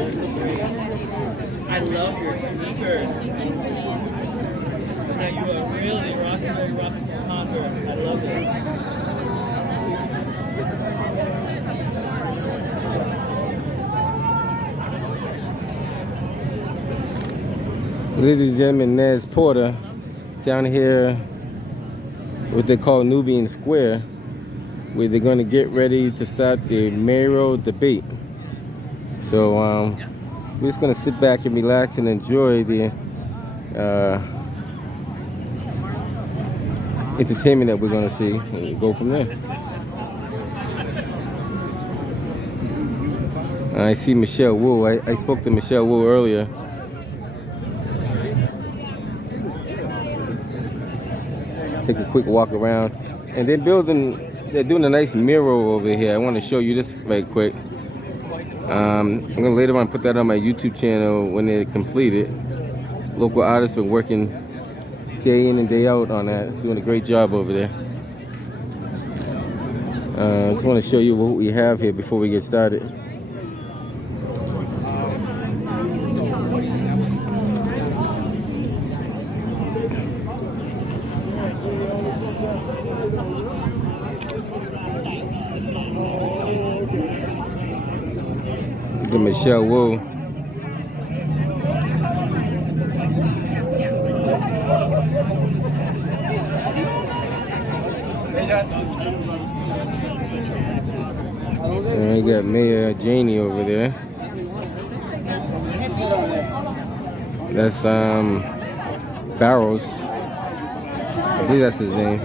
I love your sneakers. Now you are really rocking some Converse. I love it. Ladies and gentlemen, Nez Porter down here, what they call Nubian Square, where they're going to get ready to start the mayoral debate. So we're just going to sit back and relax and enjoy the entertainment that we're going to see and go from there. I see Michelle Wu. I spoke to Michelle Wu earlier. Take a quick walk around, and they're doing a nice mural over here. I want to show you this right quick. I'm gonna later on put that on my YouTube channel when they're completed. Local artists been working day in and day out on that, doing a great job over there. I just want to show you what we have here before we get started. Look at Michelle Wu. And you got Mayor Janie over there. That's Barros. I believe that's his name.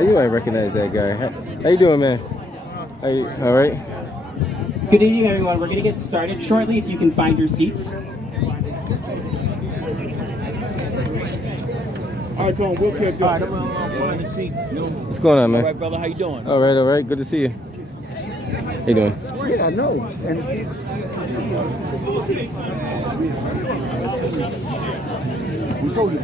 You might recognize that guy. How you doing, man? Are you all right? Good evening, everyone. We're going to get started shortly. If you can find your seats. All right, Tom, we'll catch up. What's going on, man? All right, brother. How you doing? All right. Good to see you. How you doing? Yeah, I know. We told you.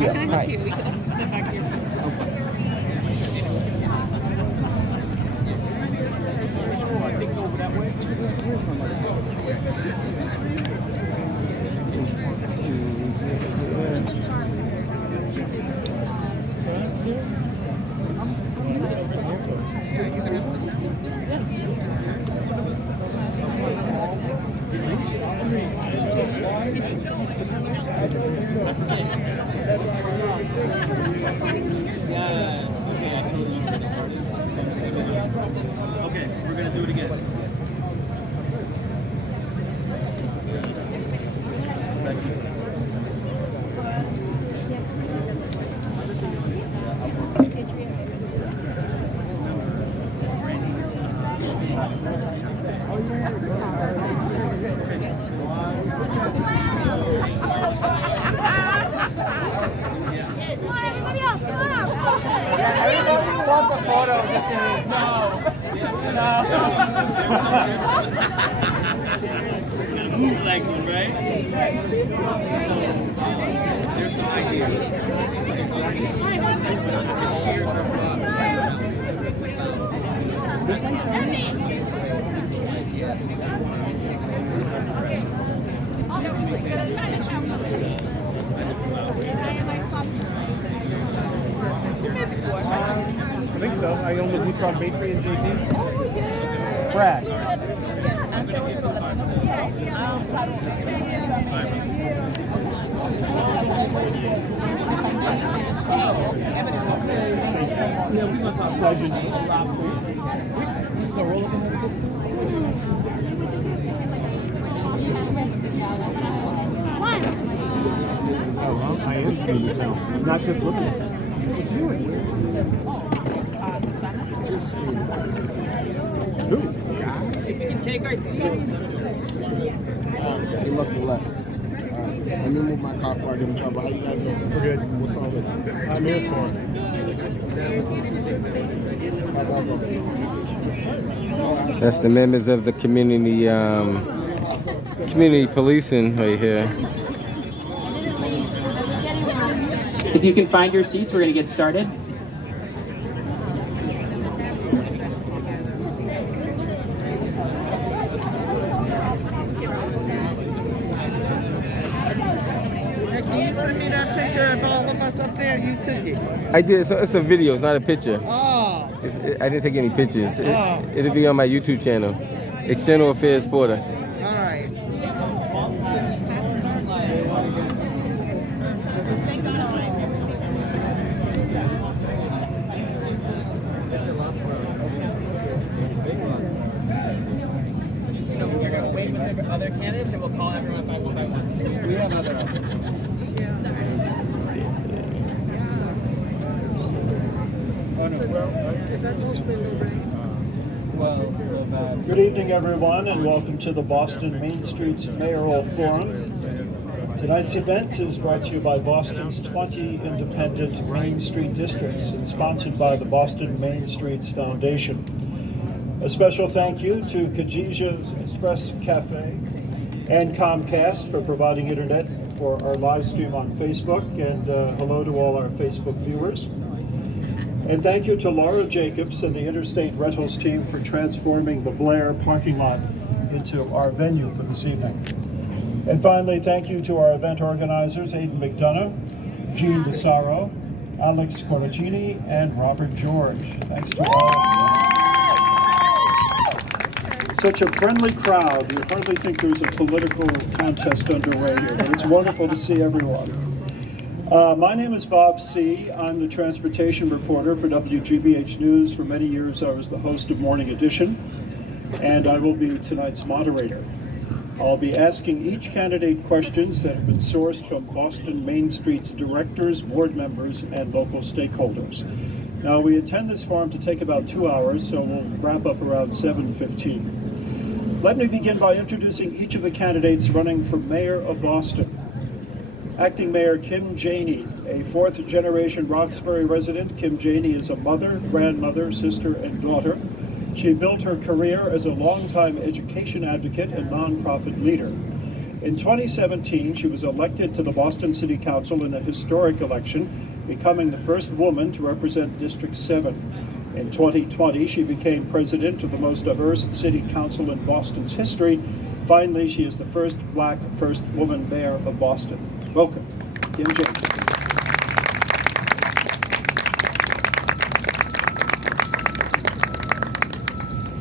Yeah, right. We should sit back here. Yes. Okay, I told you what the part is. Okay, we're gonna do it again. Everybody wants a photo of this guy. No. Bootleg one, right? There's some ideas. I think so. I own the Blue Rock Bakery in JP. Brad. Yeah, we're gonna talk about it a lot. Just gonna roll up and have this. I am seeing this now. Not just looking at it. What you doing? Just see. Who? If we can take our seats. He must have left. Let me move my car before I get in trouble. How you guys doing? We're good. What's all good? I'm here for That's the members of the community policing right here. If you can find your seats, we're going to get started. Can you send me that picture of all of us up there? You took it. I did. So it's a video. It's not a picture. Oh. I didn't take any pictures. Oh. It'll be on my YouTube channel, External Affairs Porter. All right. You're going to wait with the other candidates and we'll call everyone by one by one. We have other. Good evening, everyone, and welcome to the Boston Main Street's Mayoral Forum. Tonight's event is brought to you by Boston's 20 independent Main Street districts and sponsored by the Boston Main Streets Foundation. A special thank you to Kajija's Express Cafe and Comcast for providing internet for our live stream on Facebook, and hello to all our Facebook viewers. And thank you to Laura Jacobs and the Interstate Rentals team for transforming the Blair parking lot into our venue for this evening. And finally, thank you to our event organizers, Aidan McDonough, Jean DeSaro, Alex Corricini, and Robert George. Thanks to all. Such a friendly crowd. You hardly think there's a political contest underway here, but it's wonderful to see everyone. My name is Bob C. I'm the transportation reporter for WGBH News. For many years, I was the host of Morning Edition, and I will be tonight's moderator. I'll be asking each candidate questions that have been sourced from Boston Main Street's directors, board members, and local stakeholders. Now, we intend this forum to take about 2 hours, so we'll wrap up around 7:15. Let me begin by introducing each of the candidates running for mayor of Boston. Acting Mayor Kim Janey, a fourth-generation Roxbury resident. Kim Janey is a mother, grandmother, sister, and daughter. She built her career as a longtime education advocate and nonprofit leader. In 2017, she was elected to the Boston City Council in a historic election, becoming the first woman to represent District 7. In 2020, she became president of the most diverse city council in Boston's history. Finally, she is the first black, first woman mayor of Boston. Welcome, Kim Janey.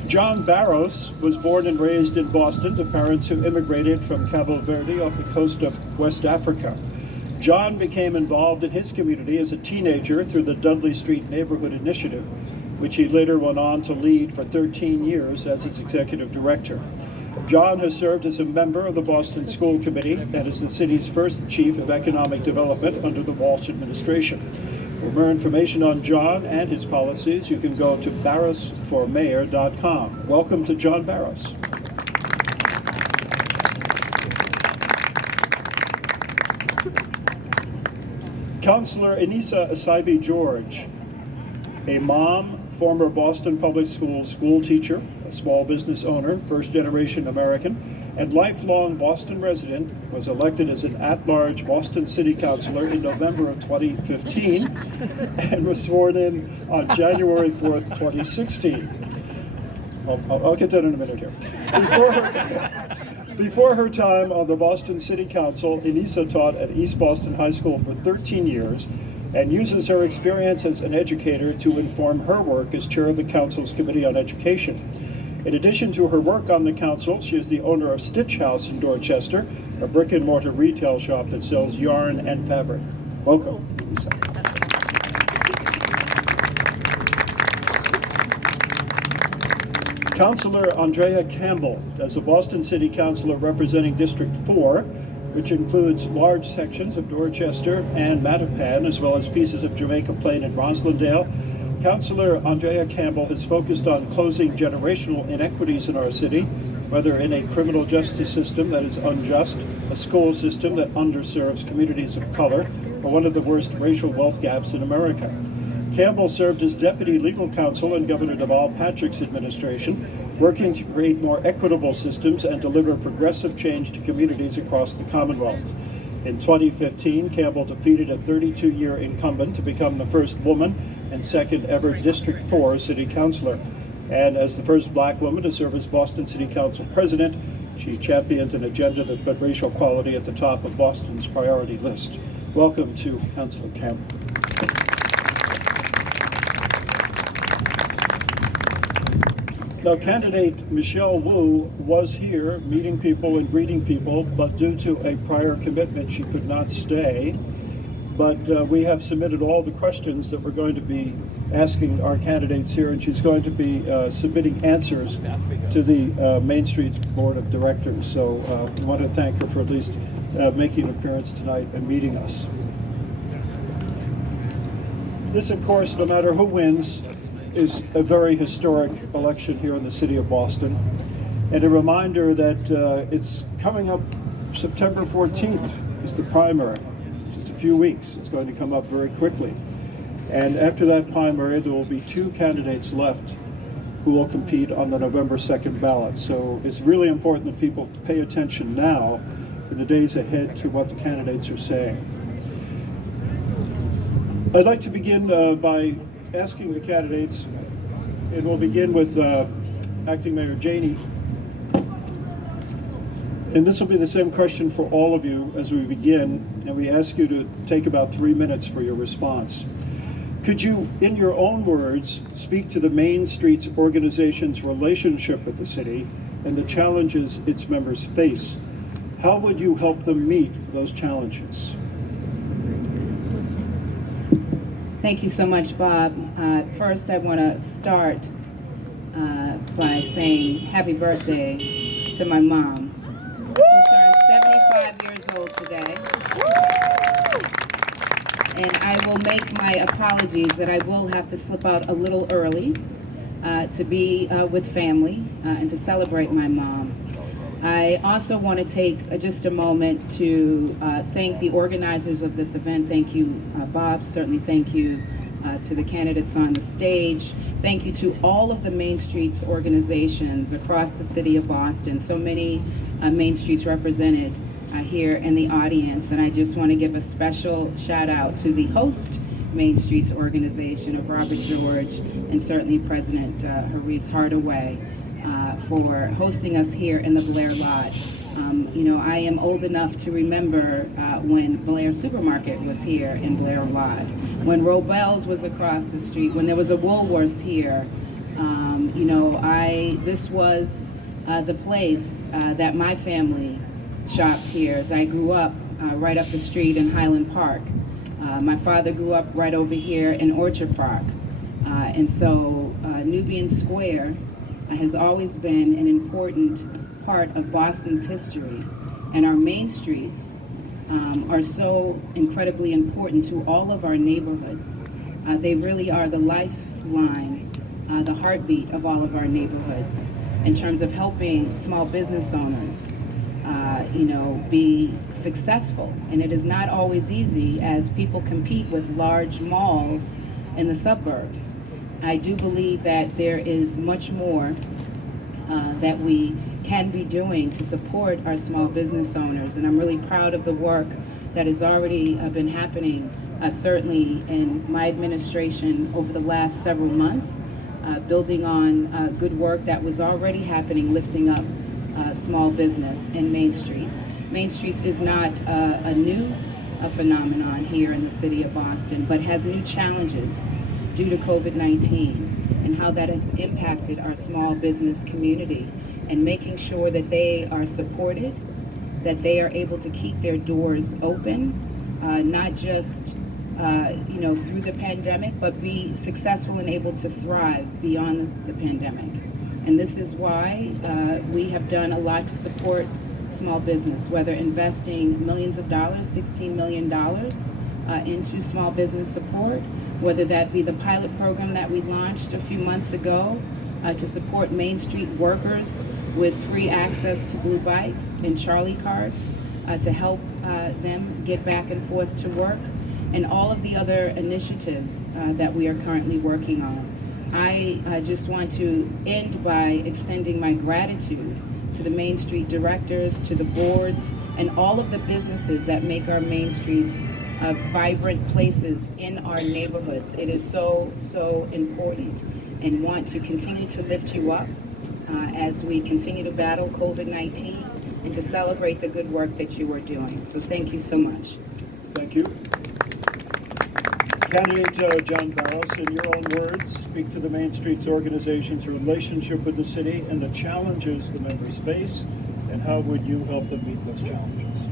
John Barros was born and raised in Boston to parents who immigrated from Cabo Verde off the coast of West Africa. John became involved in his community as a teenager through the Dudley Street Neighborhood Initiative, which he later went on to lead for 13 years as its executive director. John has served as a member of the Boston School Committee and is the city's first chief of economic development under the Walsh administration. For more information on John and his policies, you can go to barrosformayor.com. Welcome to John Barros. Councilor Anissa Asaibi George, a mom, former Boston Public Schools school teacher, a small business owner, first-generation American, and lifelong Boston resident, was elected as an at-large Boston City Councilor in November of 2015 and was sworn in on January 4th, 2016. I'll get that in a minute here. Before her time on the Boston City Council, Anissa taught at East Boston High School for 13 years and uses her experience as an educator to inform her work as chair of the council's Committee on Education. In addition to her work on the council, she is the owner of Stitch House in Dorchester, a brick-and-mortar retail shop that sells yarn and fabric. Welcome, Lisa. Councilor Andrea Campbell, as a Boston City Councilor representing District 4, which includes large sections of Dorchester and Mattapan, as well as pieces of Jamaica Plain and Roslindale. Councilor Andrea Campbell has focused on closing generational inequities in our city, whether in a criminal justice system that is unjust, a school system that underserves communities of color, or one of the worst racial wealth gaps in America. Campbell served as deputy legal counsel in Governor Deval Patrick's administration, working to create more equitable systems and deliver progressive change to communities across the Commonwealth. In 2015, Campbell defeated a 32-year incumbent to become the first woman and second ever District 4 City Councilor. And as the first black woman to serve as Boston City Council President, she championed an agenda that put racial equality at the top of Boston's priority list. Welcome to Councilor Campbell. Now, candidate Michelle Wu was here meeting people and greeting people, but due to a prior commitment, she could not stay. But we have submitted all the questions that we're going to be asking our candidates here, and she's going to be submitting answers to the Main Street Board of Directors. So we want to thank her for at least making an appearance tonight and meeting us. This, of course, no matter who wins, is a very historic election here in the city of Boston, and a reminder that it's coming up September 14th is the primary. Just a few weeks. It's going to come up very quickly. And after that primary, there will be 2 candidates left who will compete on the November 2nd ballot. So it's really important that people pay attention now in the days ahead to what the candidates are saying. I'd like to begin by asking the candidates, and we'll begin with Acting Mayor Janey. And this will be the same question for all of you as we begin, and we ask you to take about 3 minutes for your response. Could you, in your own words, speak to the Main Streets organization's relationship with the city and the challenges its members face? How would you help them meet those challenges? Thank you so much, Bob. First, I want to start by saying happy birthday to my mom, who turned 75 years old today. And I will make my apologies that I will have to slip out a little early to be with family and to celebrate my mom. I also want to take just a moment to thank the organizers of this event. Thank you, Bob. Certainly thank you to the candidates on the stage. Thank you to all of the Main Streets organizations across the city of Boston. So many Main Streets represented here in the audience. And I just want to give a special shout out to the host Main Streets organization of Robert George and certainly President Harris Hardaway for hosting us here in the Blair Lot. You know, I am old enough to remember when Blair Supermarket was here in Blair Lot, when Robel's was across the street, when there was a Woolworths here. You know, this was the place that my family shopped here as I grew up right up the street in Highland Park. My father grew up right over here in Orchard Park. And so Nubian Square has always been an important part of Boston's history. And our main streets are so incredibly important to all of our neighborhoods. They really are the lifeline, the heartbeat of all of our neighborhoods in terms of helping small business owners you know, be successful. And it is not always easy as people compete with large malls in the suburbs. I do believe that there is much more that we can be doing to support our small business owners. And I'm really proud of the work that has already been happening, certainly in my administration over the last several months, building on good work that was already happening, lifting up small business in Main Streets. Main Streets is not a new phenomenon here in the city of Boston, but has new challenges due to COVID-19 and how that has impacted our small business community, and making sure that they are supported, that they are able to keep their doors open, not just you know, through the pandemic, but be successful and able to thrive beyond the pandemic. And this is why we have done a lot to support small business, whether investing millions of dollars, $16 million into small business support, whether that be the pilot program that we launched a few months ago to support Main Street workers with free access to blue bikes and Charlie cards to help them get back and forth to work, and all of the other initiatives that we are currently working on. I just want to end by extending my gratitude to the Main Street directors, to the boards, and all of the businesses that make our Main Streets vibrant places in our neighborhoods. It is so, so important, and want to continue to lift you up as we continue to battle COVID-19 and to celebrate the good work that you are doing. So thank you so much. Thank you. Candidate John Barros, in your own words, speak to the Main Streets organization's relationship with the city and the challenges the members face, and how would you help them meet those challenges?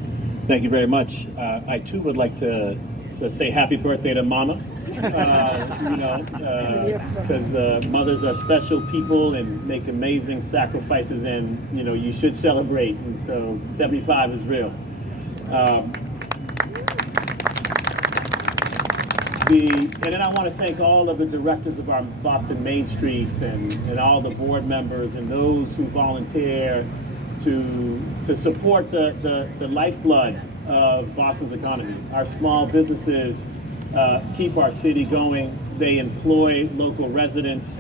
Thank you very much. I too would like to say happy birthday to Mama. Because mothers are special people and make amazing sacrifices, and you should celebrate. And so 75 is real. And then I want to thank all of the directors of our Boston Main Streets and all the board members and those who volunteer to support the lifeblood of Boston's economy. Our small businesses keep our city going. They employ local residents.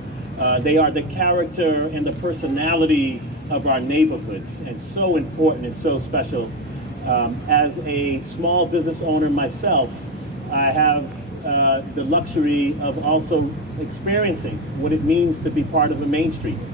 They are the character and the personality of our neighborhoods, and so important and so special. As a small business owner myself, I have the luxury of also experiencing what it means to be part of a Main Street.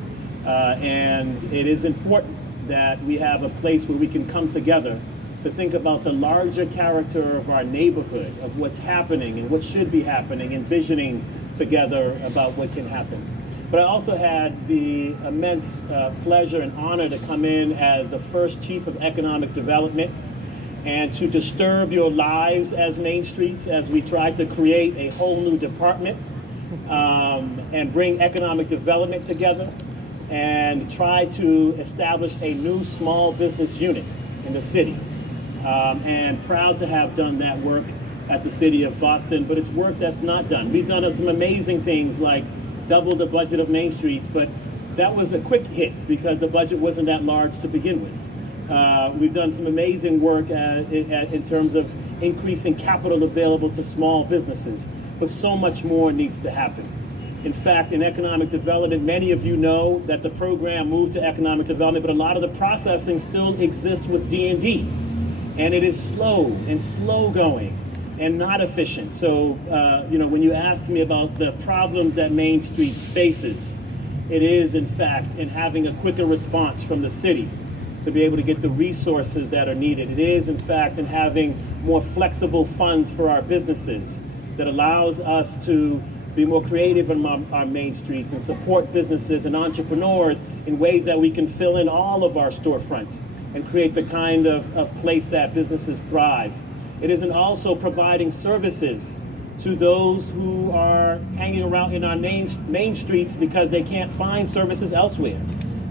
And it is important that we have a place where we can come together to think about the larger character of our neighborhood, of what's happening and what should be happening, envisioning together about what can happen. But I also had the immense pleasure and honor to come in as the first Chief of Economic Development and to disturb your lives as Main Streets as we try to create a whole new department and bring economic development together and try to establish a new small business unit in the city. And proud to have done that work at the City of Boston, but it's work that's not done. We've done some amazing things like double the budget of Main Streets, but that was a quick hit because the budget wasn't that large to begin with. We've done some amazing work in terms of increasing capital available to small businesses, but so much more needs to happen. In fact, in economic development, many of you know that the program moved to economic development, but a lot of the processing still exists with D&D, and it is slow and slow going and not efficient. So, when you ask me about the problems that Main Streets faces, it is, in fact, in having a quicker response from the city to be able to get the resources that are needed. It is, in fact, in having more flexible funds for our businesses that allows us to be more creative in our Main Streets and support businesses and entrepreneurs in ways that we can fill in all of our storefronts and create the kind of place that businesses thrive. It isn't also providing services to those who are hanging around in our main streets because they can't find services elsewhere.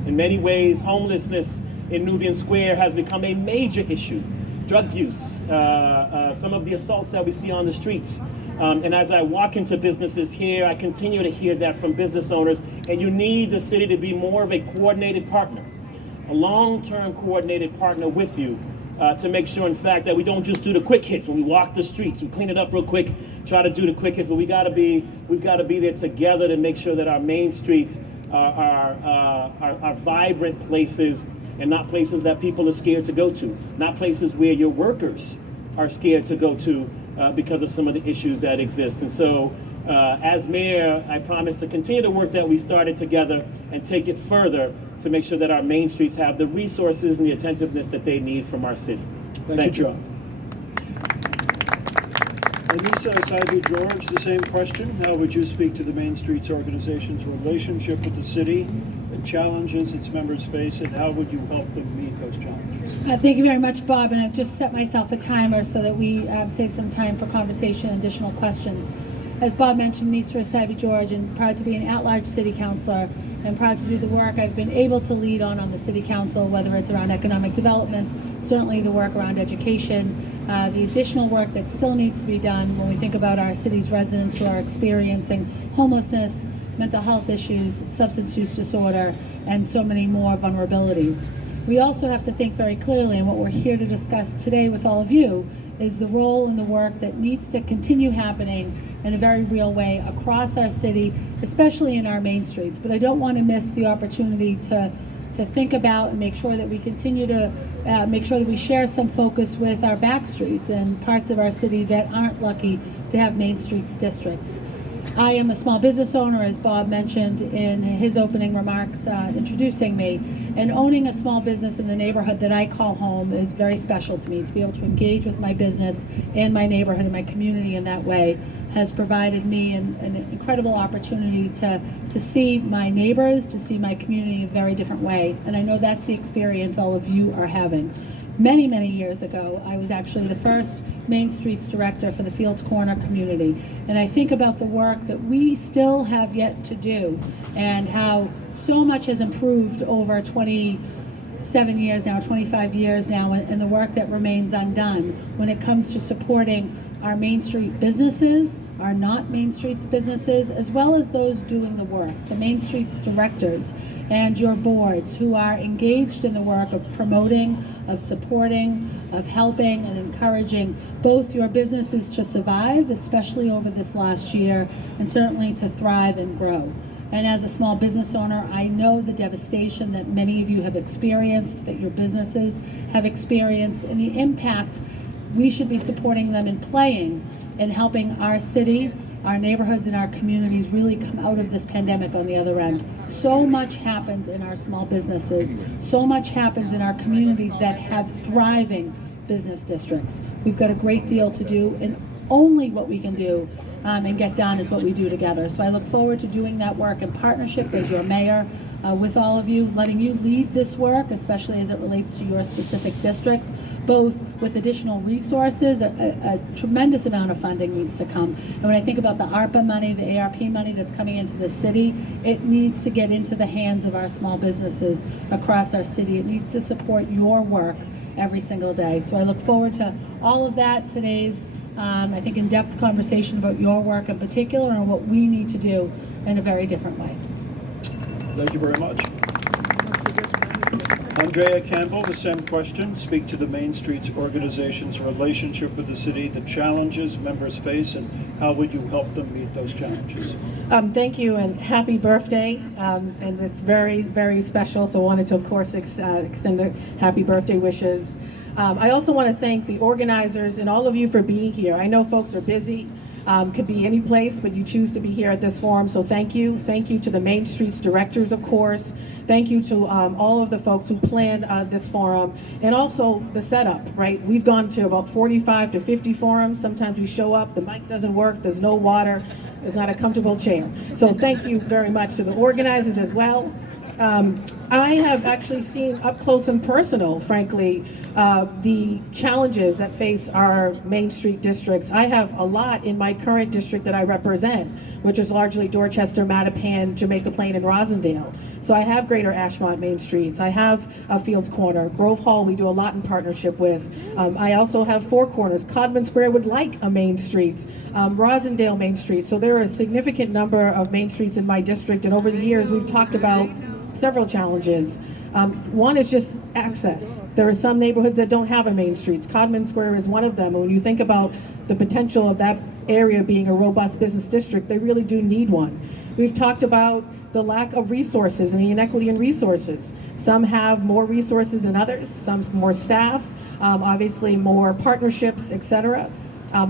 In many ways, homelessness in Nubian Square has become a major issue. Drug use, some of the assaults that we see on the streets. And as I walk into businesses here, I continue to hear that from business owners, and you need the city to be more of a coordinated partner, a long-term coordinated partner with you to make sure, in fact, that we don't just do the quick hits when we walk the streets. We clean it up real quick, try to do the quick hits, but we've got to be there together to make sure that our main streets are vibrant places and not places that people are scared to go to, not places where your workers are scared to go to because of some of the issues that exist. And so as mayor, I promise to continue the work that we started together and take it further to make sure that our main streets have the resources and the attentiveness that they need from our city. Thank you, John. Anissa Saibu-George, the same question. How would you speak to the Main Streets organization's relationship with the city, the challenges its members face, and how would you help them meet those challenges? Thank you very much, Bob, and I've just set myself a timer so that we save some time for conversation and additional questions. As Bob mentioned, Anissa Saibu-George, and proud to be an at-large city councilor and proud to do the work I've been able to lead on the city council, whether it's around economic development, certainly the work around education, the additional work that still needs to be done when we think about our city's residents who are experiencing homelessness, mental health issues, substance use disorder, and so many more vulnerabilities. We also have to think very clearly, and what we're here to discuss today with all of you is the role and the work that needs to continue happening in a very real way across our city, especially in our main streets. But I don't want to miss the opportunity to think about and make sure that we continue to make sure that we share some focus with our back streets and parts of our city that aren't lucky to have main streets districts. I am a small business owner, as Bob mentioned in his opening remarks introducing me, and owning a small business in the neighborhood that I call home is very special to me. To be able to engage with my business and my neighborhood and my community in that way has provided me an incredible opportunity to see my neighbors, to see my community in a very different way. And I know that's the experience all of you are having. Many, many years ago, I was actually the first Main Streets director for the Fields Corner community. And I think about the work that we still have yet to do and how so much has improved over 27 years now, 25 years now, and the work that remains undone when it comes to supporting our Main Street businesses, our not Main Streets businesses, as well as those doing the work, the Main Streets directors and your boards who are engaged in the work of promoting, of supporting, of helping and encouraging both your businesses to survive, especially over this last year, and certainly to thrive and grow. And as a small business owner, I know the devastation that many of you have experienced, that your businesses have experienced, and the impact we should be supporting them and playing in helping our city, our neighborhoods, and our communities really come out of this pandemic on the other end. So much happens in our small businesses. So much happens in our communities that have thriving business districts. We've got a great deal to do, and only what we can do and get done is what we do together. So I look forward to doing that work in partnership as your mayor with all of you, letting you lead this work, especially as it relates to your specific districts, both with additional resources. A tremendous amount of funding needs to come. And when I think about the ARPA money, the ARP money that's coming into the city, it needs to get into the hands of our small businesses across our city. It needs to support your work every single day. So I look forward to all of that. Today's I think in-depth conversation about your work in particular and what we need to do in a very different way. Thank you very much. Andrea Campbell, the same question. Speak to the Main Streets organization's relationship with the city, the challenges members face, and how would you help them meet those challenges? Thank you, and happy birthday. And it's very, very special, so I wanted to, of course, extend the happy birthday wishes. I also want to thank the organizers and all of you for being here. I know folks are busy, could be any place, but you choose to be here at this forum, so thank you. Thank you to the Main Streets directors, of course. Thank you to all of the folks who planned this forum, and also the setup, right? We've gone to about 45 to 50 forums. Sometimes we show up, the mic doesn't work, there's no water, there's not a comfortable chair. So thank you very much to the organizers as well. I have actually seen up close and personal, frankly, the challenges that face our Main Street districts. I have a lot in my current district that I represent, which is largely Dorchester, Mattapan, Jamaica Plain, and Rosendale. So I have Greater Ashmont Main Streets. I have Fields Corner. Grove Hall we do a lot in partnership with. I also have Four Corners. Codman Square would like a Main Streets. Rosendale Main Street. So there are a significant number of Main Streets in my district, and over the years we've talked about several challenges. One is just access. There are some neighborhoods that don't have a Main Streets. Codman Square is one of them. And when you think about the potential of that area being a robust business district, they really do need one. We've talked about the lack of resources and the inequity in resources. Some have more resources than others, some more staff, obviously more partnerships, etc.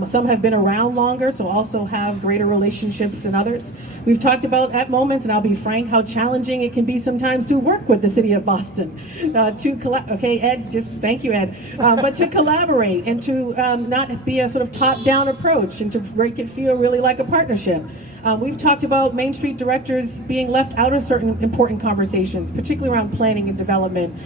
Some have been around longer, so also have greater relationships than others. We've talked about at moments, and I'll be frank, how challenging it can be sometimes to work with the city of Boston. Okay, Ed, just thank you, Ed. But to collaborate and to not be a sort of top-down approach and to make it feel really like a partnership. We've talked about Main Street directors being left out of certain important conversations, particularly around planning and development.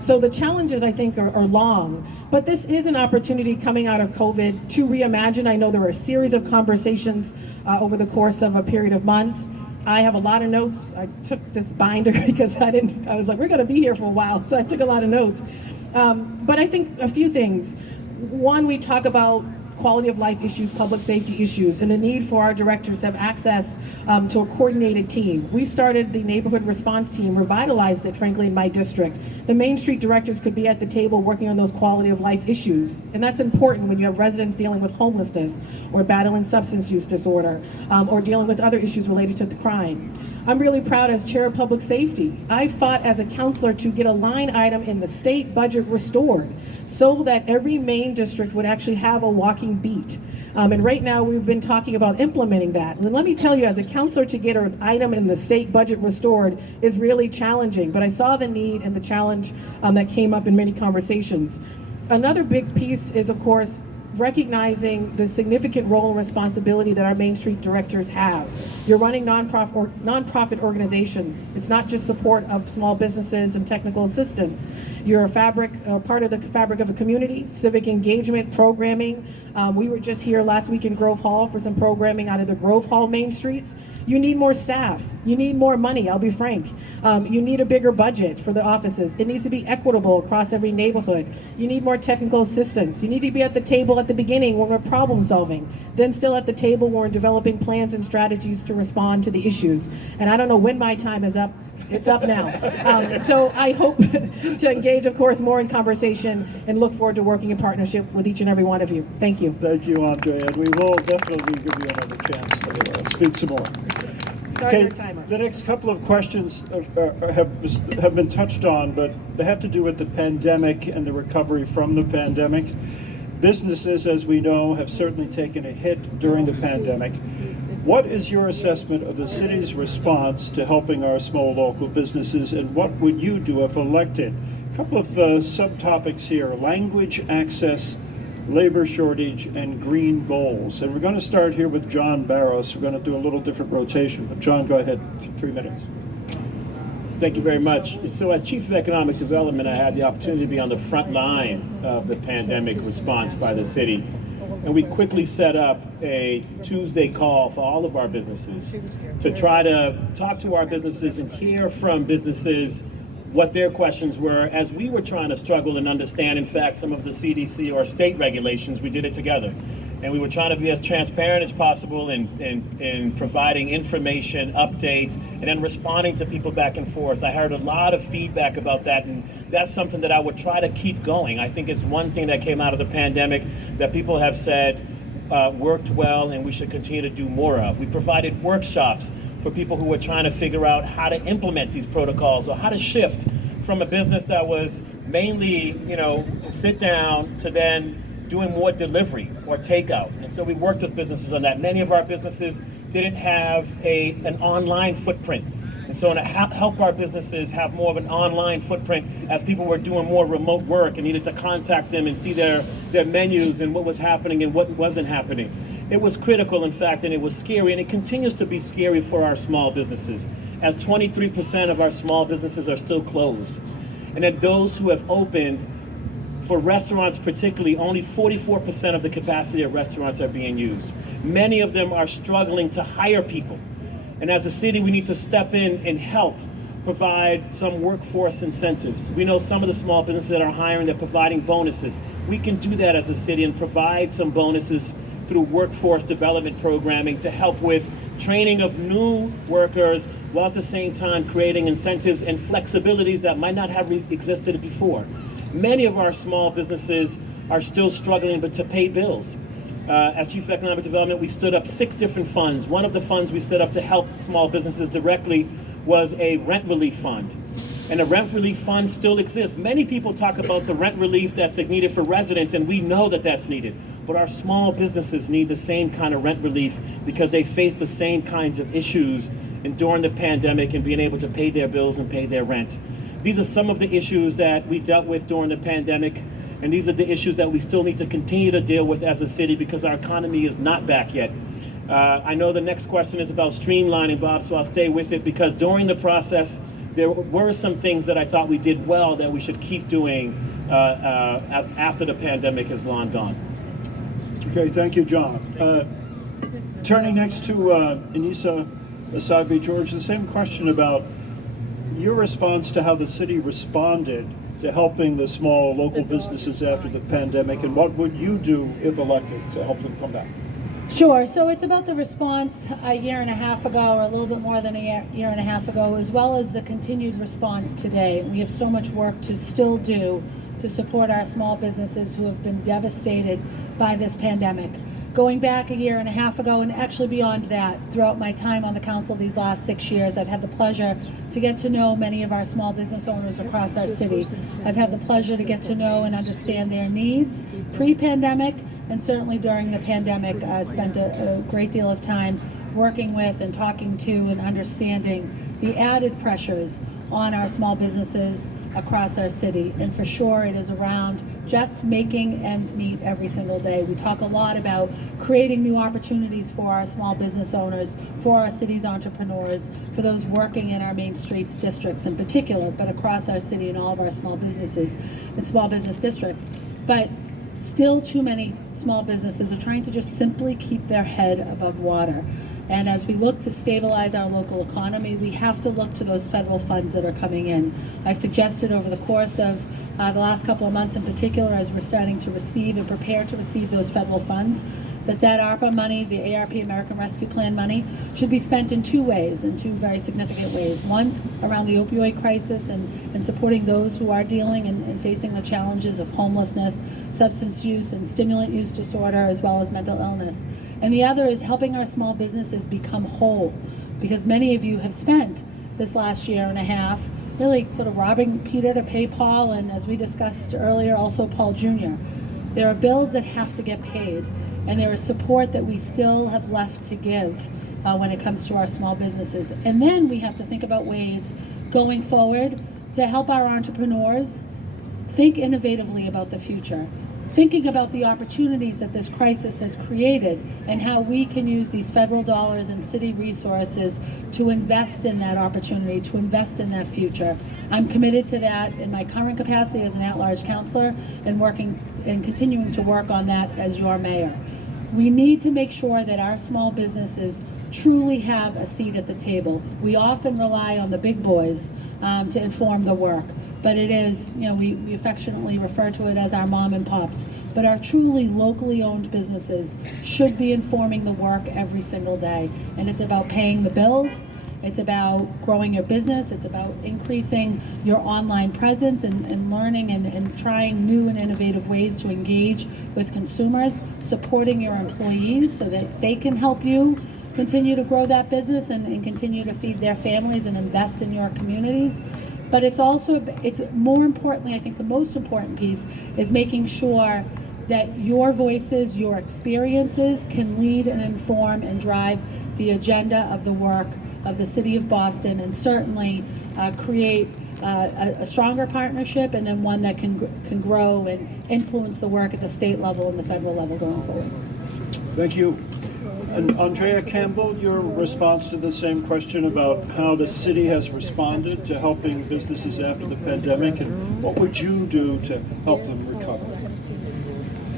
So the challenges, I think, are long. But this is an opportunity coming out of COVID to reimagine. I know there were a series of conversations over the course of a period of months. I have a lot of notes. I took this binder because I was like, we're going to be here for a while, so I took a lot of notes. But I think a few things. One, we talk about quality of life issues, public safety issues, and the need for our directors to have access to a coordinated team. We started the neighborhood response team, revitalized it, frankly, in my district. The Main Street directors could be at the table working on those quality of life issues. And that's important when you have residents dealing with homelessness or battling substance use disorder or dealing with other issues related to the crime. I'm really proud as chair of public safety. I fought as a counselor to get a line item in the state budget restored so that every Main district would actually have a walking beat. And right now we've been talking about implementing that. And let me tell you, as a counselor, to get an item in the state budget restored is really challenging, but I saw the need and the challenge that came up in many conversations. Another big piece is, of course, recognizing the significant role and responsibility that our Main Street directors have. You're running nonprofit organizations. It's not just support of small businesses and technical assistance. You're part of the fabric of a community, civic engagement, programming. We were just here last week in Grove Hall for some programming out of the Grove Hall Main Streets. You need more staff. You need more money, I'll be frank. You need a bigger budget for the offices. It needs to be equitable across every neighborhood. You need more technical assistance. You need to be at the table at the beginning when we're problem solving, then still at the table when we're developing plans and strategies to respond to the issues. And I don't know when my time is up. It's up now. So I hope to engage, of course, more in conversation and look forward to working in partnership with each and every one of you. Thank you. Thank you, Andrea, and we will definitely give you another chance to speak some more. Okay, the next couple of questions have been touched on, but they have to do with the pandemic and the recovery from the pandemic. Businesses, as we know, have certainly taken a hit during the pandemic. What is your assessment of the city's response to helping our small local businesses, and what would you do if elected? A couple of subtopics here: language access, labor shortage, and green goals. And we're going to start here with John Barros. We're going to do a little different rotation, but John, go ahead, 3 minutes. Thank you very much. So as Chief of Economic Development, I had the opportunity to be on the front line of the pandemic response by the city. And we quickly set up a Tuesday call for all of our businesses to try to talk to our businesses and hear from businesses what their questions were as we were trying to struggle and understand, in fact, some of the CDC or state regulations. We did it together. And we were trying to be as transparent as possible in providing information, updates, and then responding to people back and forth. I heard a lot of feedback about that, and that's something that I would try to keep going. I think it's one thing that came out of the pandemic that people have said worked well and we should continue to do more of. We provided workshops for people who were trying to figure out how to implement these protocols or how to shift from a business that was mainly, sit down to then doing more delivery or takeout. And so we worked with businesses on that. Many of our businesses didn't have an online footprint. And so to help our businesses have more of an online footprint as people were doing more remote work and needed to contact them and see their menus and what was happening and what wasn't happening. It was critical, in fact, and it was scary, and it continues to be scary for our small businesses, as 23% of our small businesses are still closed. And that those who have opened, for restaurants particularly, only 44% of the capacity of restaurants are being used. Many of them are struggling to hire people. And as a city, we need to step in and help provide some workforce incentives. We know some of the small businesses that are hiring, they're providing bonuses. We can do that as a city and provide some bonuses through workforce development programming to help with training of new workers, while at the same time creating incentives and flexibilities that might not have existed before. Many of our small businesses are still struggling to pay bills. As Chief of Economic Development, we stood up 6 different funds. One of the funds we stood up to help small businesses directly was a rent relief fund. And the rent relief fund still exists. Many people talk about the rent relief that's needed for residents, and we know that that's needed. But our small businesses need the same kind of rent relief because they face the same kinds of issues during the pandemic and being able to pay their bills and pay their rent. These are some of the issues that we dealt with during the pandemic, and these are the issues that we still need to continue to deal with as a city because our economy is not back yet. I know the next question is about streamlining, Bob, so I'll stay with it because during the process, there were some things that I thought we did well that we should keep doing after the pandemic is long gone. Okay, thank you, John. Turning next to Anissa Asabi, George, the same question about your response to how the city responded to helping the small local businesses after the pandemic, and what would you do if elected to help them come back? Sure. So it's about the response a year and a half ago, or a little bit more than a year and a half ago, as well as the continued response today. We have so much work to still do to support our small businesses who have been devastated by this pandemic. Going back a year and a half ago, and actually beyond that, throughout my time on the council these last 6 years, I've had the pleasure to get to know many of our small business owners across our city. I've had the pleasure to get to know and understand their needs pre-pandemic, and certainly during the pandemic. I spent a great deal of time working with and talking to and understanding the added pressures on our small businesses across our city. And for sure, it is around just making ends meet every single day. We talk a lot about creating new opportunities for our small business owners, for our city's entrepreneurs, for those working in our main streets districts in particular, but across our city and all of our small businesses and small business districts. But still too many small businesses are trying to just simply keep their head above water. And as we look to stabilize our local economy, we have to look to those federal funds that are coming in. I've suggested over the course of the last couple of months in particular, as we're starting to receive and prepare to receive those federal funds, that ARPA money, the ARP American Rescue Plan money, should be spent in two ways, in two very significant ways. One, around the opioid crisis and supporting those who are dealing and facing the challenges of homelessness, substance use, and stimulant use disorder, as well as mental illness. And the other is helping our small businesses become whole, because many of you have spent this last year and a half really sort of robbing Peter to pay Paul, and as we discussed earlier, also Paul Jr. There are bills that have to get paid, and there is support that we still have left to give when it comes to our small businesses. And then we have to think about ways going forward to help our entrepreneurs think innovatively about the future, thinking about the opportunities that this crisis has created and how we can use these federal dollars and city resources to invest in that opportunity, to invest in that future. I'm committed to that in my current capacity as an at-large councilor and working and continuing to work on that as your mayor. We need to make sure that our small businesses truly have a seat at the table. We often rely on the big boys to inform the work, but it is, we affectionately refer to it as our mom and pops, but our truly locally owned businesses should be informing the work every single day. And it's about paying the bills, it's about growing your business, it's about increasing your online presence and learning and trying new and innovative ways to engage with consumers, supporting your employees so that they can help you continue to grow that business and continue to feed their families and invest in your communities. But it's more importantly, I think the most important piece is making sure that your voices, your experiences can lead and inform and drive the agenda of the work of the City of Boston, and certainly create a stronger partnership, and then one that can grow and influence the work at the state level and the federal level going forward. Thank you. And Andrea Campbell, your response to the same question about how the city has responded to helping businesses after the pandemic, and what would you do to help them recover?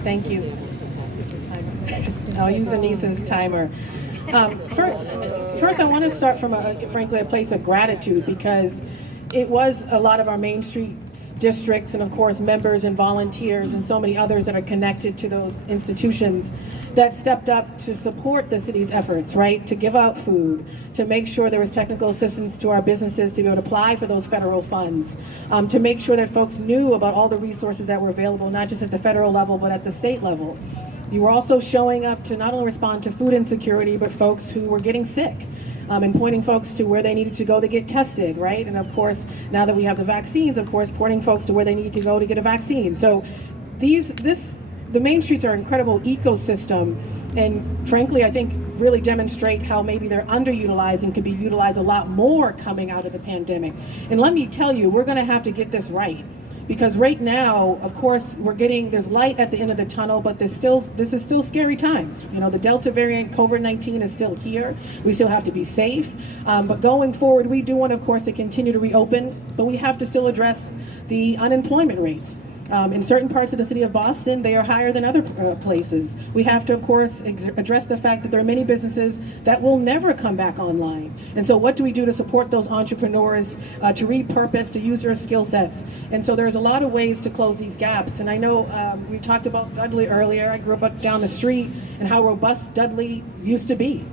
Thank you. I'll use Anissa's timer. First, I want to start from frankly a place of gratitude, because it was a lot of our Main Street districts and of course members and volunteers and so many others that are connected to those institutions that stepped up to support the city's efforts, right? To give out food, to make sure there was technical assistance to our businesses to be able to apply for those federal funds, to make sure that folks knew about all the resources that were available, not just at the federal level, but at the state level. You were also showing up to not only respond to food insecurity, but folks who were getting sick. And pointing folks to where they needed to go to get tested, right? And of course, now that we have the vaccines, of course, pointing folks to where they need to go to get a vaccine. So the Main Streets are an incredible ecosystem, and frankly, I think really demonstrate how maybe they're underutilized and could be utilized a lot more coming out of the pandemic. And let me tell you, we're gonna have to get this right. Because right now, of course, there's light at the end of the tunnel, but this is still scary times. The Delta variant, COVID-19 is still here. We still have to be safe. But going forward, we do want, of course, to continue to reopen, but we have to still address the unemployment rates. In certain parts of the city of Boston, they are higher than other places. We have to, of course, address the fact that there are many businesses that will never come back online. And so what do we do to support those entrepreneurs to repurpose, to use their skill sets? And so there's a lot of ways to close these gaps. And I know we talked about Dudley earlier. I grew up down the street and how robust Dudley used to be.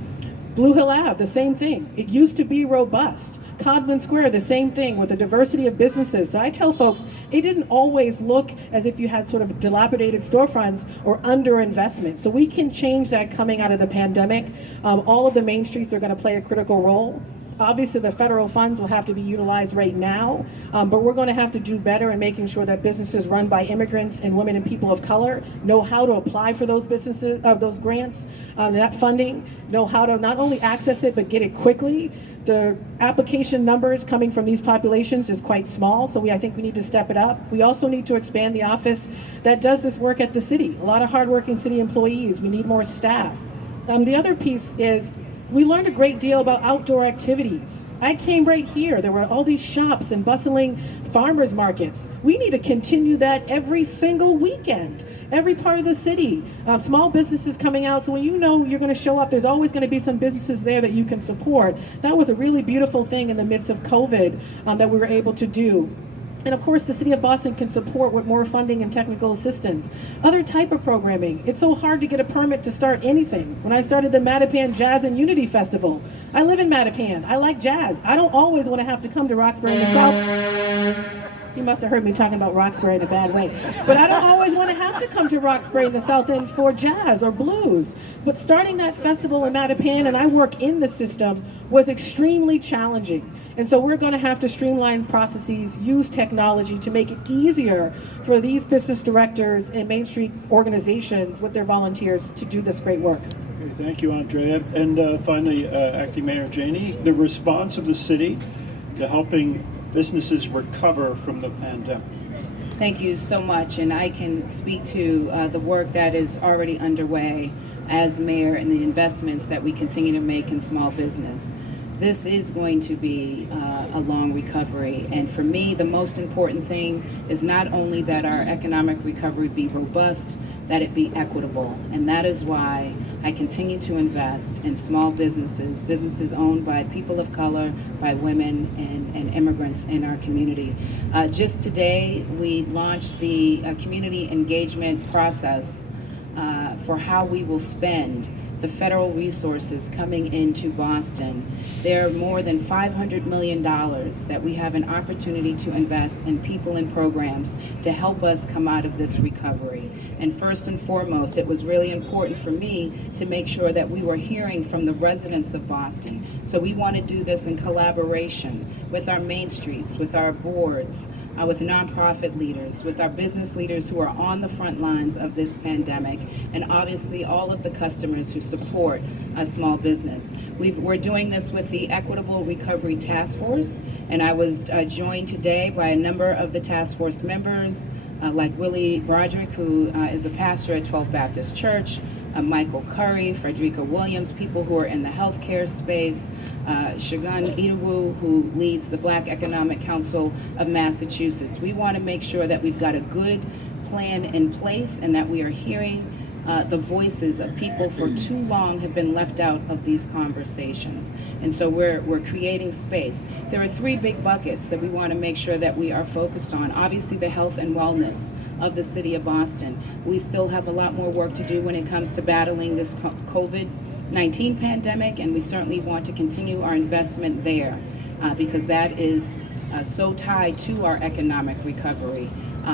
Blue Hill Ave, the same thing. It used to be robust. Codman Square, the same thing, with a diversity of businesses. So I tell folks, it didn't always look as if you had sort of dilapidated storefronts or underinvestment. So we can change that coming out of the pandemic. All of the main streets are going to play a critical role. Obviously, the federal funds will have to be utilized right now, but we're going to have to do better in making sure that businesses run by immigrants and women and people of color know how to apply for those businesses, those grants, that funding, know how to not only access it, but get it quickly. The application numbers coming from these populations is quite small, so I think we need to step it up. We also need to expand the office that does this work at the city. A lot of hardworking city employees. We need more staff. The other piece is we learned a great deal about outdoor activities. I came right here. There were all these shops and bustling farmers markets. We need to continue that every single weekend, every part of the city. Small businesses coming out, so when you know you're going to show up, there's always going to be some businesses there that you can support. That was a really beautiful thing in the midst of COVID that we were able to do. And of course, the city of Boston can support with more funding and technical assistance. Other type of programming. It's so hard to get a permit to start anything. When I started the Mattapan Jazz and Unity Festival, I live in Mattapan. I like jazz. I don't always want to have to come to Roxbury in the South. You must have heard me talking about Roxbury in a bad way. But I don't always want to have to come to Roxbury in the South End for jazz or blues. But starting that festival in Mattapan, and I work in the system, was extremely challenging. And so we're going to have to streamline processes, use technology to make it easier for these business directors and Main Street organizations with their volunteers to do this great work. Okay, thank you, Andrea. And finally, Acting Mayor Janey, the response of the city to helping businesses recover from the pandemic. Thank you so much, and I can speak to the work that is already underway as mayor and the investments that we continue to make in small business. This is going to be a long recovery, and for me, the most important thing is not only that our economic recovery be robust, that it be equitable, and that is why I continue to invest in small businesses, businesses owned by people of color, by women and immigrants in our community. Just today, we launched the community engagement process for how we will spend the federal resources coming into Boston. There are more than $500 million that we have an opportunity to invest in people and programs to help us come out of this recovery. And first and foremost, it was really important for me to make sure that we were hearing from the residents of Boston. So we want to do this in collaboration with our main streets, with our boards, with nonprofit leaders, with our business leaders who are on the front lines of this pandemic, and obviously all of the customers who support a small business. We're doing this with the Equitable Recovery Task Force, and I was joined today by a number of the task force members, like Willie Broderick, who is a pastor at 12 Baptist Church, Michael Curry, Frederica Williams, people who are in the healthcare space, Shagun Idawu, who leads the Black Economic Council of Massachusetts. We want to make sure that we've got a good plan in place and that we are hearing the voices of people for too long have been left out of these conversations. And so we're creating space. There are three big buckets that we want to make sure that we are focused on. Obviously, the health and wellness of the city of Boston. We still have a lot more work to do when it comes to battling this COVID-19 pandemic, and we certainly want to continue our investment there because that is so tied to our economic recovery.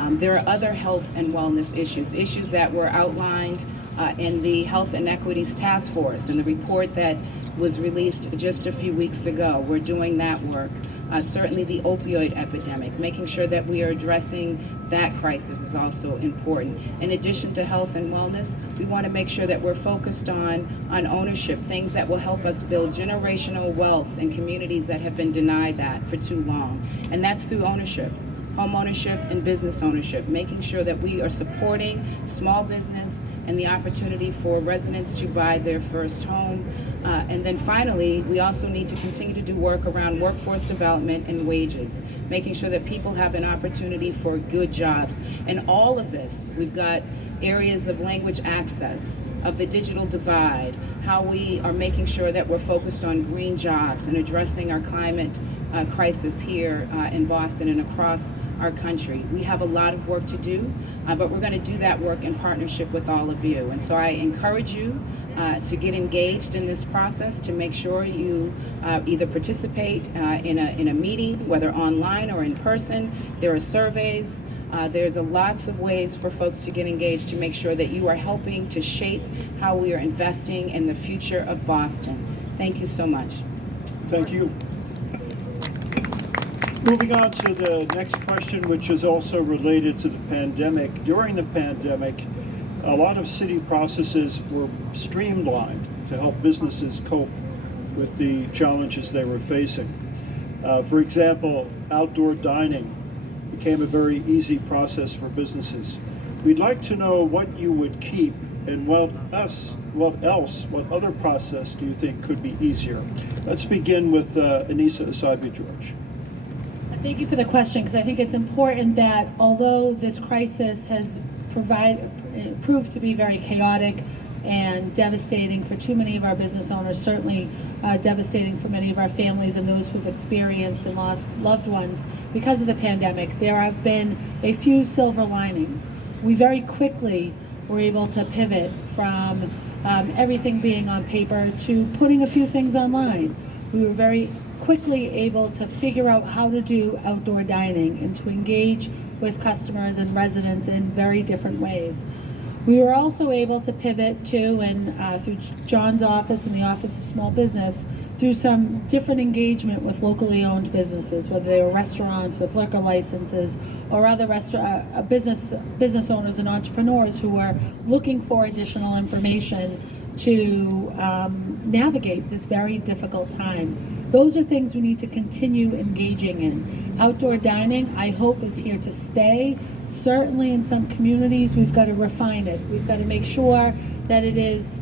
There are other health and wellness issues that were outlined in the Health Inequities Task Force and the report that was released just a few weeks ago. We're doing that work. Certainly the opioid epidemic, making sure that we are addressing that crisis is also important. In addition to health and wellness, we want to make sure that we're focused on ownership, things that will help us build generational wealth in communities that have been denied that for too long. And that's through ownership. home ownership and business ownership, making sure that we are supporting small business and the opportunity for residents to buy their first home. And then finally, we also need to continue to do work around workforce development and wages, making sure that people have an opportunity for good jobs. And all of this, we've got areas of language access, of the digital divide, how we are making sure that we're focused on green jobs and addressing our climate crisis here in Boston and across our country. We have a lot of work to do, but we're going to do that work in partnership with all of you. And so I encourage you to get engaged in this process, to make sure you either participate in a meeting, whether online or in person. There are surveys. There's lots of ways for folks to get engaged to make sure that you are helping to shape how we are investing in the future of Boston. Thank you so much. Thank you. Moving on to the next question, which is also related to the pandemic. During the pandemic, a lot of city processes were streamlined to help businesses cope with the challenges they were facing. For example, outdoor dining became a very easy process for businesses. We'd like to know what you would keep and what other process do you think could be easier? Let's begin with Anissa Asabi-George. Thank you for the question, because I think it's important that although this crisis has proved to be very chaotic and devastating for too many of our business owners, certainly devastating for many of our families and those who've experienced and lost loved ones because of the pandemic, there have been a few silver linings. We very quickly were able to pivot from everything being on paper to putting a few things online. We were very quickly able to figure out how to do outdoor dining and to engage with customers and residents in very different ways. We were also able to pivot to, and through John's office and the Office of Small Business, through some different engagement with locally owned businesses, whether they were restaurants with liquor licenses or other business owners and entrepreneurs who were looking for additional information to navigate this very difficult time. Those are things we need to continue engaging in. Outdoor dining, I hope, is here to stay. Certainly in some communities, we've got to refine it. We've got to make sure that it is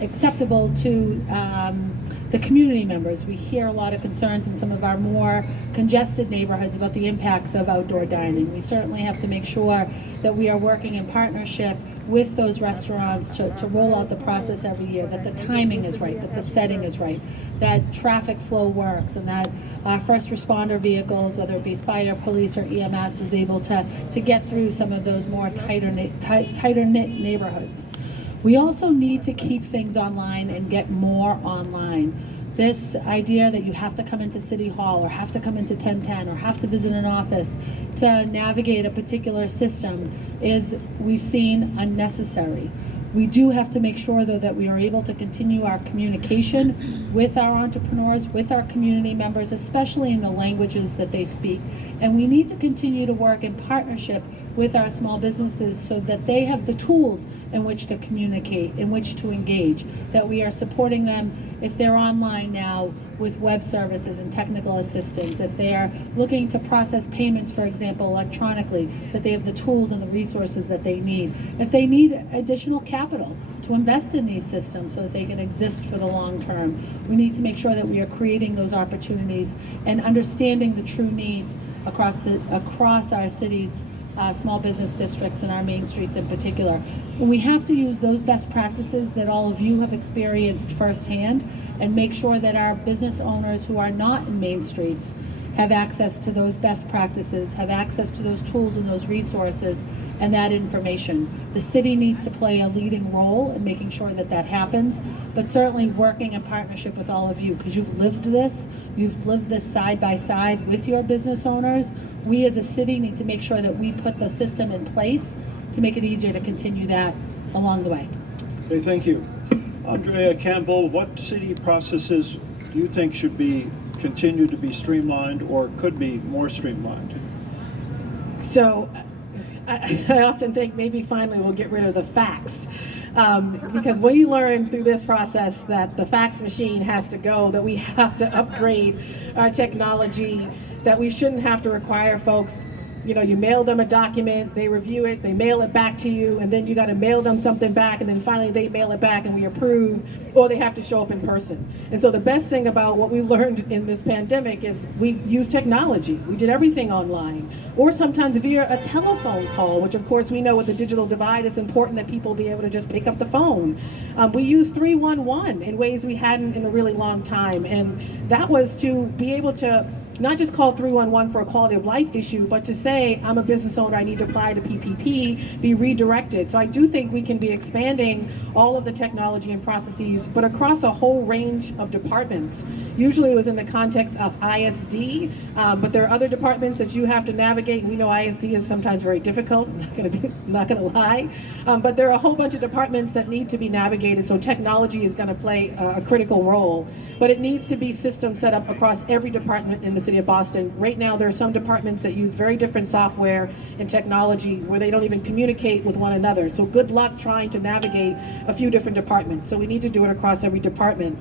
acceptable to the community members. We hear a lot of concerns in some of our more congested neighborhoods about the impacts of outdoor dining. We certainly have to make sure that we are working in partnership with those restaurants to roll out the process every year, that the timing is right, that the setting is right, that traffic flow works, and that first responder vehicles, whether it be fire, police, or EMS, is able to get through some of those more tighter-knit neighborhoods. We also need to keep things online and get more online. This idea that you have to come into City Hall or have to come into 1010 or have to visit an office to navigate a particular system is, we've seen, unnecessary. We do have to make sure, though, that we are able to continue our communication with our entrepreneurs, with our community members, especially in the languages that they speak. And we need to continue to work in partnership with our small businesses so that they have the tools in which to communicate, in which to engage, that we are supporting them if they're online now with web services and technical assistance, if they are looking to process payments, for example, electronically, that they have the tools and the resources that they need. If they need additional capital to invest in these systems so that they can exist for the long term, we need to make sure that we are creating those opportunities and understanding the true needs across our cities, small business districts and our main streets in particular. And we have to use those best practices that all of you have experienced firsthand and make sure that our business owners who are not in main streets have access to those best practices, have access to those tools and those resources and that information. The city needs to play a leading role in making sure that that happens, but certainly working in partnership with all of you, because you've lived this side by side with your business owners. We as a city need to make sure that we put the system in place to make it easier to continue that along the way. Okay, thank you. Andrea Campbell, what city processes do you think should continue to be streamlined or could be more streamlined? So I often think maybe finally we'll get rid of the fax. Because we learned through this process that the fax machine has to go, that we have to upgrade our technology, that we shouldn't have to require folks, you know, you mail them a document, they review it, they mail it back to you, and then you got to mail them something back, and then finally they mail it back and we approve, or they have to show up in person. And so the best thing about what we learned in this pandemic is we use technology. We did everything online, or sometimes via a telephone call, which of course we know with the digital divide, it's important that people be able to just pick up the phone. We used 311 in ways we hadn't in a really long time, and that was to be able to not just call 311 for a quality of life issue, but to say, I'm a business owner, I need to apply to PPP, be redirected. So I do think we can be expanding all of the technology and processes, but across a whole range of departments. Usually it was in the context of ISD, but there are other departments that you have to navigate. We know ISD is sometimes very difficult, I'm not gonna lie. But there are a whole bunch of departments that need to be navigated, so technology is gonna play a critical role. But it needs to be system set up across every department in the city of Boston. Right now, there are some departments that use very different software and technology where they don't even communicate with one another. So good luck trying to navigate a few different departments. So we need to do it across every department.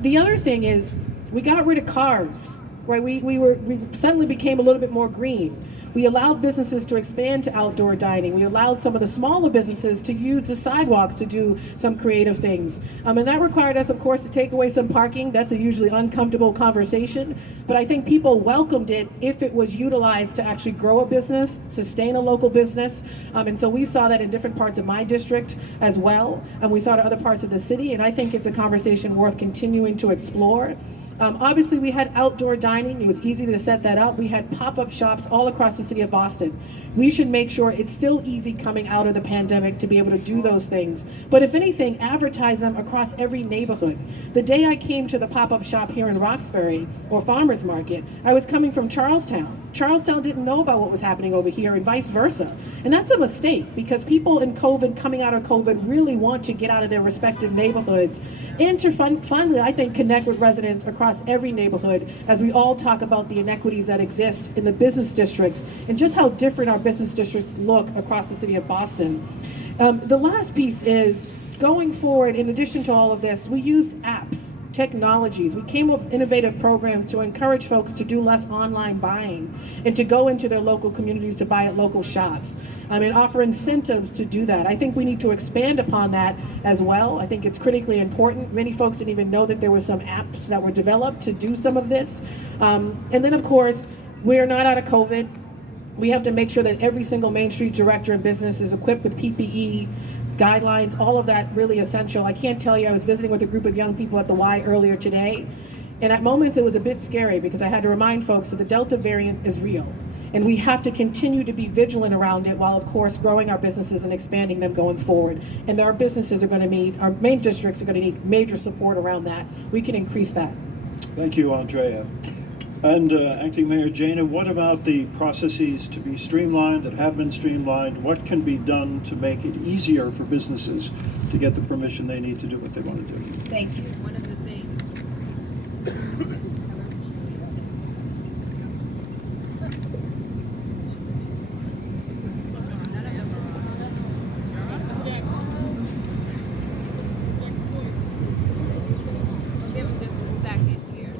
The other thing is we got rid of cars, right? We suddenly became a little bit more green. We allowed businesses to expand to outdoor dining. We allowed some of the smaller businesses to use the sidewalks to do some creative things. And that required us, of course, to take away some parking. That's a usually uncomfortable conversation. But I think people welcomed it if it was utilized to actually grow a business, sustain a local business. And so we saw that in different parts of my district as well. And we saw it in other parts of the city. And I think it's a conversation worth continuing to explore. Obviously, we had outdoor dining. It was easy to set that up. We had pop-up shops all across the city of Boston. We should make sure it's still easy coming out of the pandemic to be able to do those things. But if anything, advertise them across every neighborhood. The day I came to the pop-up shop here in Roxbury, or Farmers Market, I was coming from Charlestown. Charlestown didn't know about what was happening over here and vice versa. And that's a mistake because people in COVID, coming out of COVID, really want to get out of their respective neighborhoods and to finally, I think, connect with residents across every neighborhood as we all talk about the inequities that exist in the business districts and just how different our business districts look across the city of Boston. The last piece is going forward, in addition to all of this, we used apps, technologies. We came up with innovative programs to encourage folks to do less online buying and to go into their local communities to buy at local shops and offer incentives to do that. I think we need to expand upon that as well. I think it's critically important. Many folks didn't even know that there were some apps that were developed to do some of this. And then, of course, we're not out of COVID. We have to make sure that every single Main Street director and business is equipped with PPE, guidelines, all of that really essential. I can't tell you, I was visiting with a group of young people at the Y earlier today, and at moments it was a bit scary because I had to remind folks that the Delta variant is real, and we have to continue to be vigilant around it while, of course, growing our businesses and expanding them going forward. And our businesses are going to need, our main districts are going to need major support around that. We can increase that. Thank you, Andrea. And Acting Mayor Jana, what about the processes to be streamlined that have been streamlined? What can be done to make it easier for businesses to get the permission they need to do what they want to do? Thank you. One of the things. I'll give him just a second here.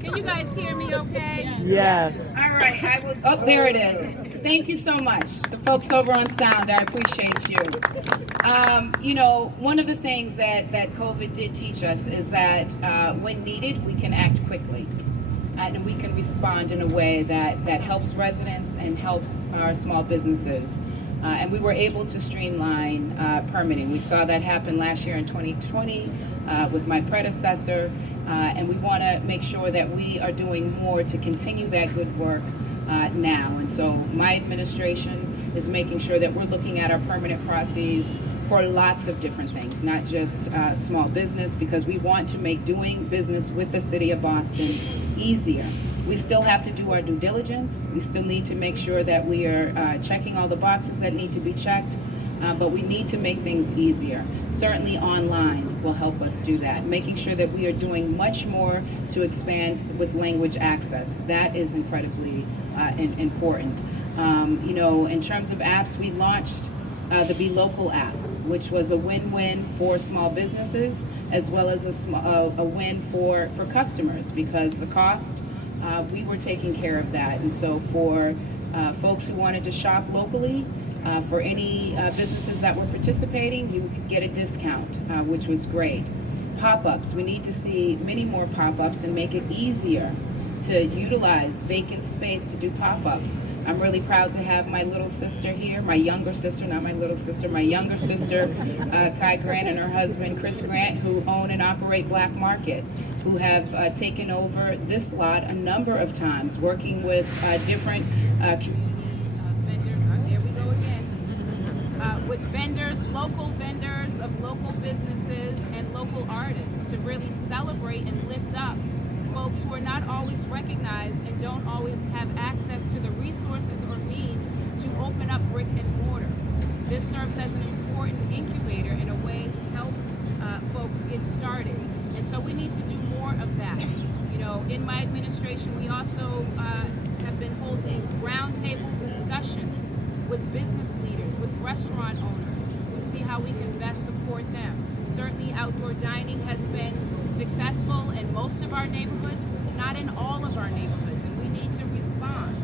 Can you guys hear me okay? Yes. All right, I will, oh, there it is. Thank you so much. The folks over on sound, I appreciate you. You know, one of the things that COVID did teach us is that when needed, we can act quickly. And we can respond in a way that helps residents and helps our small businesses. And we were able to streamline permitting. We saw that happen last year in 2020 with my predecessor, and we want to make sure that we are doing more to continue that good work now. And so my administration is making sure that we're looking at our permanent processes for lots of different things, not just small business, because we want to make doing business with the city of Boston easier. We still have to do our due diligence. We still need to make sure that we are checking all the boxes that need to be checked, but we need to make things easier. Certainly online will help us do that. Making sure that we are doing much more to expand with language access. That is incredibly important. You know, in terms of apps, we launched the Be Local app, which was a win-win for small businesses as well as a win for customers, because the cost, we were taking care of that. And so for folks who wanted to shop locally, for any businesses that were participating, you could get a discount, which was great. Pop-ups, we need to see many more pop-ups and make it easier to utilize vacant space to do pop-ups. I'm really proud to have my little sister here, my younger sister, not my little sister, my younger sister, Kai Grant, and her husband, Chris Grant, who own and operate Black Market, who have taken over this lot a number of times, working with different community vendors. There we go again. With vendors, local vendors of local businesses and local artists to really celebrate and lift up folks who are not always recognized and don't always have access to the resources or means to open up brick and mortar. This serves as an important incubator in a way to help folks get started. And so we need to do more of that. You know, in my administration, we also have been holding roundtable discussions with business leaders, with restaurant owners, to see how we can best support them. Certainly outdoor dining has been successful in most of our neighborhoods, not in all of our neighborhoods, and we need to respond.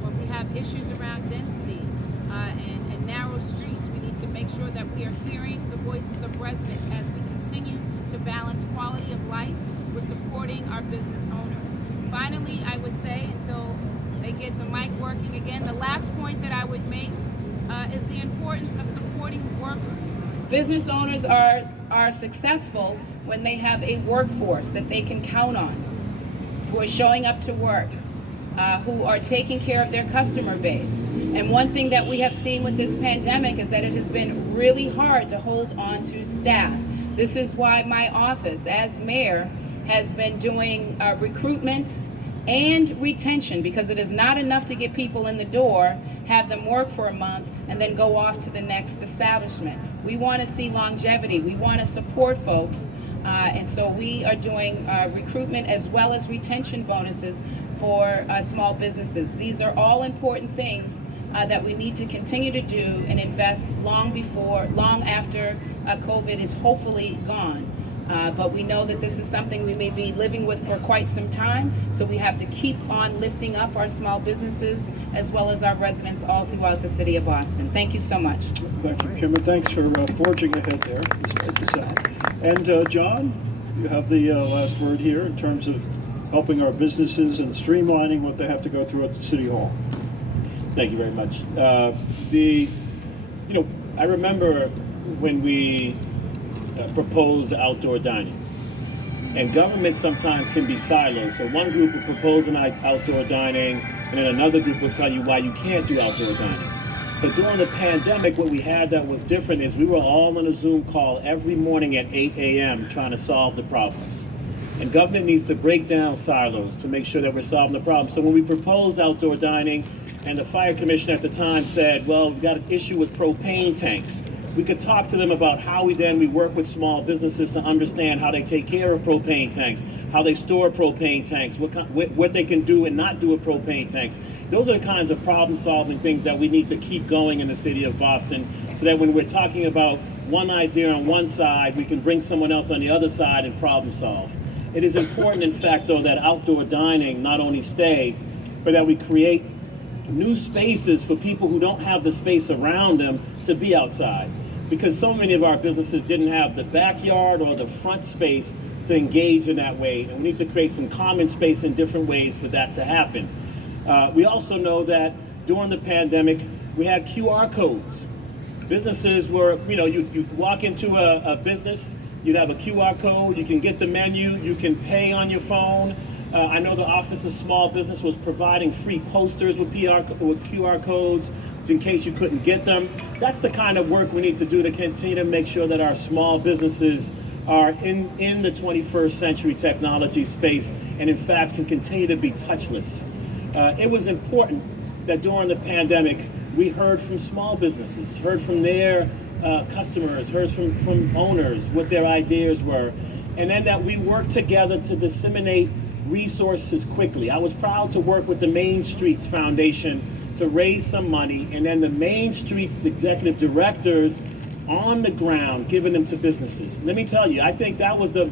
When we have issues around density and narrow streets, we need to make sure that we are hearing the voices of residents as we continue to balance quality of life with supporting our business owners. Finally, I would say, until they get the mic working again, the last point that I would make is the importance of supporting workers. Business owners are successful when they have a workforce that they can count on, who are showing up to work, who are taking care of their customer base. And one thing that we have seen with this pandemic is that it has been really hard to hold on to staff. This is why my office, as mayor, has been doing recruitment and retention, because it is not enough to get people in the door, have them work for a month, and then go off to the next establishment. We want to see longevity. We want to support folks. And so we are doing recruitment as well as retention bonuses for small businesses. These are all important things that we need to continue to do and invest long after COVID is hopefully gone. But we know that this is something we may be living with for quite some time, so we have to keep on lifting up our small businesses as well as our residents all throughout the city of Boston. Thank you so much. Thank you, Kim, and thanks for forging ahead there. It's good to say. And John, you have the last word here in terms of helping our businesses and streamlining what they have to go through at the City Hall. Thank you very much. I remember when we proposed outdoor dining, and government sometimes can be siloed. So one group will propose an outdoor dining, and then another group will tell you why you can't do outdoor dining. But during the pandemic, what we had that was different is we were all on a Zoom call every morning at 8 a.m. trying to solve the problems. And government needs to break down silos to make sure that we're solving the problem. So when we proposed outdoor dining, and the fire commissioner at the time said, well, we've got an issue with propane tanks. We could talk to them about how we work with small businesses to understand how they take care of propane tanks, how they store propane tanks, what they can do and not do with propane tanks. Those are the kinds of problem-solving things that we need to keep going in the city of Boston, so that when we're talking about one idea on one side, we can bring someone else on the other side and problem solve. It is important, in fact, though, that outdoor dining not only stay, but that we create new spaces for people who don't have the space around them to be outside. Because so many of our businesses didn't have the backyard or the front space to engage in that way. And we need to create some common space in different ways for that to happen. We also know that during the pandemic, we had QR codes. Businesses were, you walk into a business, you'd have a QR code, you can get the menu, you can pay on your phone. I know the Office of Small Business was providing free posters with QR codes in case you couldn't get them. That's the kind of work we need to do to continue to make sure that our small businesses are in the 21st century technology space and in fact can continue to be touchless. It was important that during the pandemic we heard from small businesses, heard from their customers, heard from owners what their ideas were, and then that we worked together to disseminate resources quickly. I was proud to work with the Main Streets Foundation to raise some money, and then the Main Street's executive directors on the ground giving them to businesses. Let me tell you, I think that was the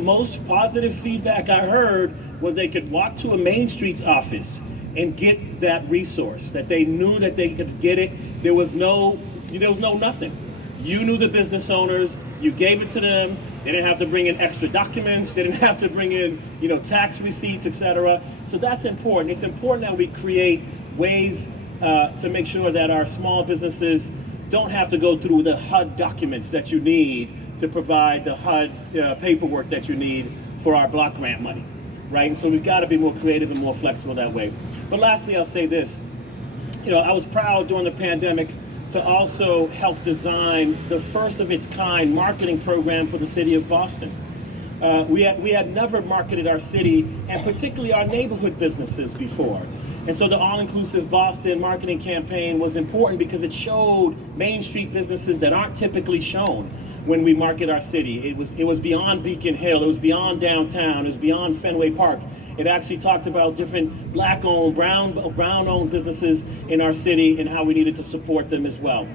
most positive feedback I heard was they could walk to a Main Street's office and get that resource, that they knew that they could get it. There was no nothing. You knew the business owners, you gave it to them. They didn't have to bring in extra documents. They didn't have to bring in, tax receipts, etc. So that's important. It's important that we create ways to make sure that our small businesses don't have to go through the HUD documents that you need to provide the HUD paperwork that you need for our block grant money, right? And so we've got to be more creative and more flexible that way. But lastly, I'll say this. I was proud during the pandemic to also help design the first of its kind marketing program for the city of Boston. We had never marketed our city, and particularly our neighborhood businesses, before. And so the All-Inclusive Boston marketing campaign was important because it showed Main Street businesses that aren't typically shown when we market our city. It was beyond Beacon Hill, it was beyond downtown, it was beyond Fenway Park. It actually talked about different Black-owned, brown-owned businesses in our city and how we needed to support them as well.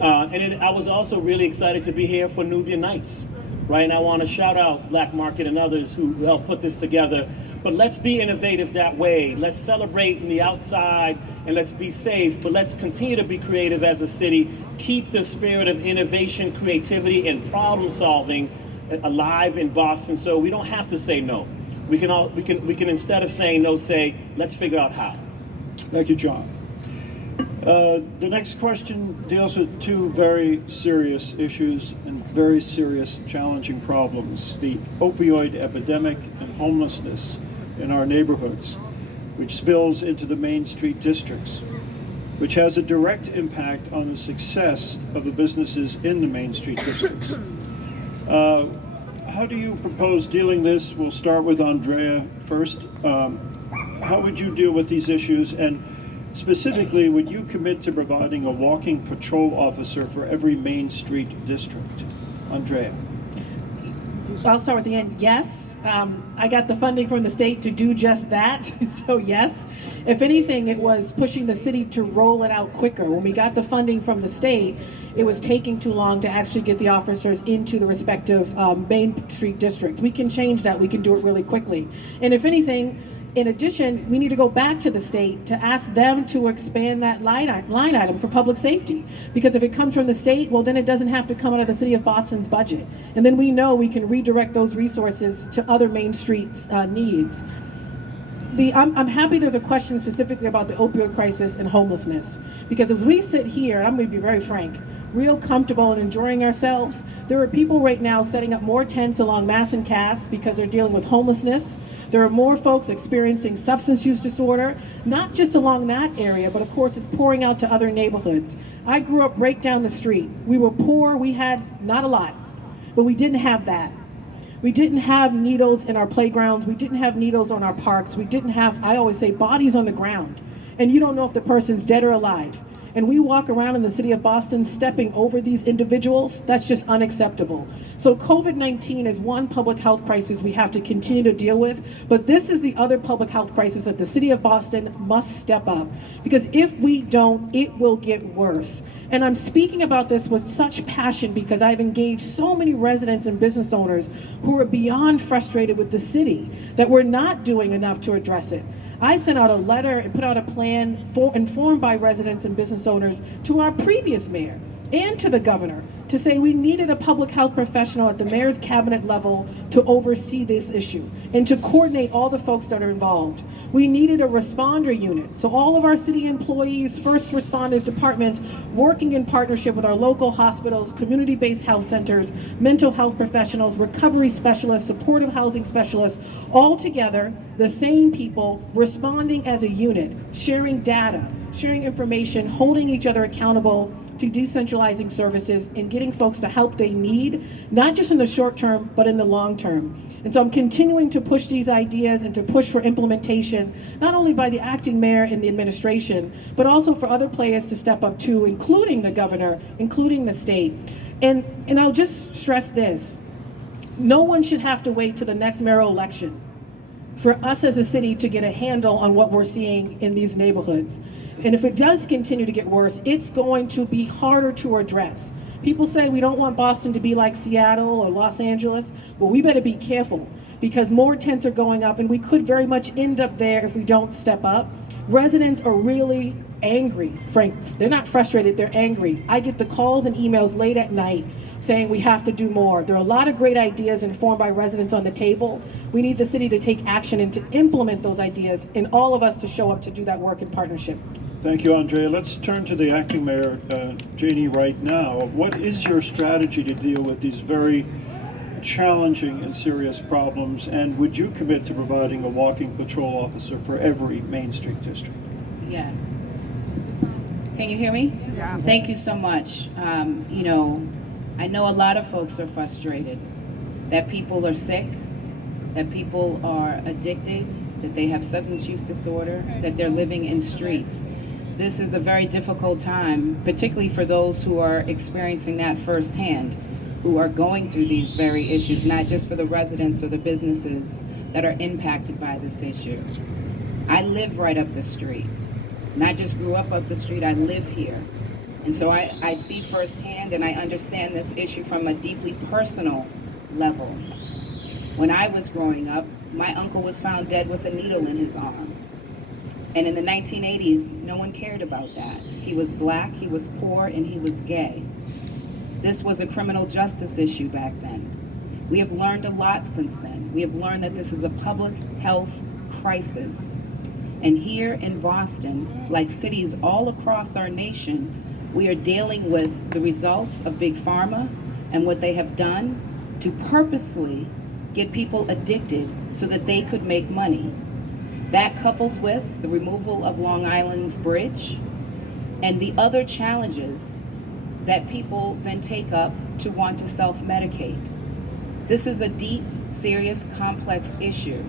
I was also really excited to be here for Nubian Nights, right? And I want to shout out Black Market and others who helped put this together. But let's be innovative that way. Let's celebrate in the outside and let's be safe, but let's continue to be creative as a city. Keep the spirit of innovation, creativity, and problem solving alive in Boston so we don't have to say no. We can instead of saying no, say, let's figure out how. Thank you, John. The next question deals with two very serious issues and very serious, challenging problems: the opioid epidemic and homelessness in our neighborhoods, which spills into the Main Street districts, which has a direct impact on the success of the businesses in the Main Street districts. How do you propose dealing this? We'll start with Andrea first. How would you deal with these issues? And specifically, would you commit to providing a walking patrol officer for every Main Street district? Andrea. I'll start with the end. Yes. I got the funding from the state to do just that. So yes. If anything, it was pushing the city to roll it out quicker. When we got the funding from the state, it was taking too long to actually get the officers into the respective Main Street districts. We can change that. We can do it really quickly. And if anything, in addition, we need to go back to the state to ask them to expand that line item for public safety. Because if it comes from the state, well, then it doesn't have to come out of the city of Boston's budget. And then we know we can redirect those resources to other Main Street needs. I'm happy there's a question specifically about the opioid crisis and homelessness. Because if we sit here, and I'm going to be very frank, real comfortable and enjoying ourselves, there are people right now setting up more tents along Mass and Cass because they're dealing with homelessness. There are more folks experiencing substance use disorder, not just along that area, but of course it's pouring out to other neighborhoods. I grew up right down the street. We were poor, we had not a lot, but we didn't have that. We didn't have needles in our playgrounds, we didn't have needles on our parks, we didn't have, I always say, bodies on the ground. And you don't know if the person's dead or alive. And we walk around in the city of Boston stepping over these individuals. That's just unacceptable. So COVID-19 is one public health crisis we have to continue to deal with, but this is the other public health crisis that the city of Boston must step up, because if we don't, it will get worse. And I'm speaking about this with such passion because I've engaged so many residents and business owners who are beyond frustrated with the city that we're not doing enough to address it. I sent out a letter and put out a plan informed by residents and business owners to our previous mayor and to the governor to say we needed a public health professional at the mayor's cabinet level to oversee this issue and to coordinate all the folks that are involved. We needed a responder unit. So all of our city employees, first responders, departments, working in partnership with our local hospitals, community-based health centers, mental health professionals, recovery specialists, supportive housing specialists, all together, the same people responding as a unit, sharing data, sharing information, holding each other accountable to decentralizing services and getting folks the help they need, not just in the short term, but in the long term. And so I'm continuing to push these ideas and to push for implementation, not only by the acting mayor and the administration, but also for other players to step up too, including the governor, including the state. And I'll just stress this. No one should have to wait to the next mayoral election for us as a city to get a handle on what we're seeing in these neighborhoods. And if it does continue to get worse, it's going to be harder to address. People say we don't want Boston to be like Seattle or Los Angeles. Well, we better be careful, because more tents are going up and we could very much end up there if we don't step up. Residents are really angry, Frank. They're not frustrated, they're angry. I get the calls and emails late at night saying we have to do more. There are a lot of great ideas informed by residents on the table. We need the city to take action and to implement those ideas, and all of us to show up to do that work in partnership. Thank you, Andrea. Let's turn to the acting mayor, Janie, right now. What is your strategy to deal with these very challenging and serious problems, and would you commit to providing a walking patrol officer for every Main Street district? Yes. Is this on? Can you hear me? Yeah. Thank you so much. You know, I know a lot of folks are frustrated that people are sick, that people are addicted, that they have substance use disorder, that they're living in streets. This is a very difficult time, particularly for those who are experiencing that firsthand, who are going through these very issues, not just for the residents or the businesses that are impacted by this issue. I live right up the street. Not just grew up the street, I live here. And so I see firsthand and I understand this issue from a deeply personal level. When I was growing up, my uncle was found dead with a needle in his arm. And in the 1980s, no one cared about that. He was black, he was poor, and he was gay. This was a criminal justice issue back then. We have learned a lot since then. We have learned that this is a public health crisis. And here in Boston, like cities all across our nation, we are dealing with the results of Big Pharma and what they have done to purposely get people addicted so that they could make money. That coupled with the removal of Long Island's bridge and the other challenges that people then take up to want to self-medicate. This is a deep, serious, complex issue.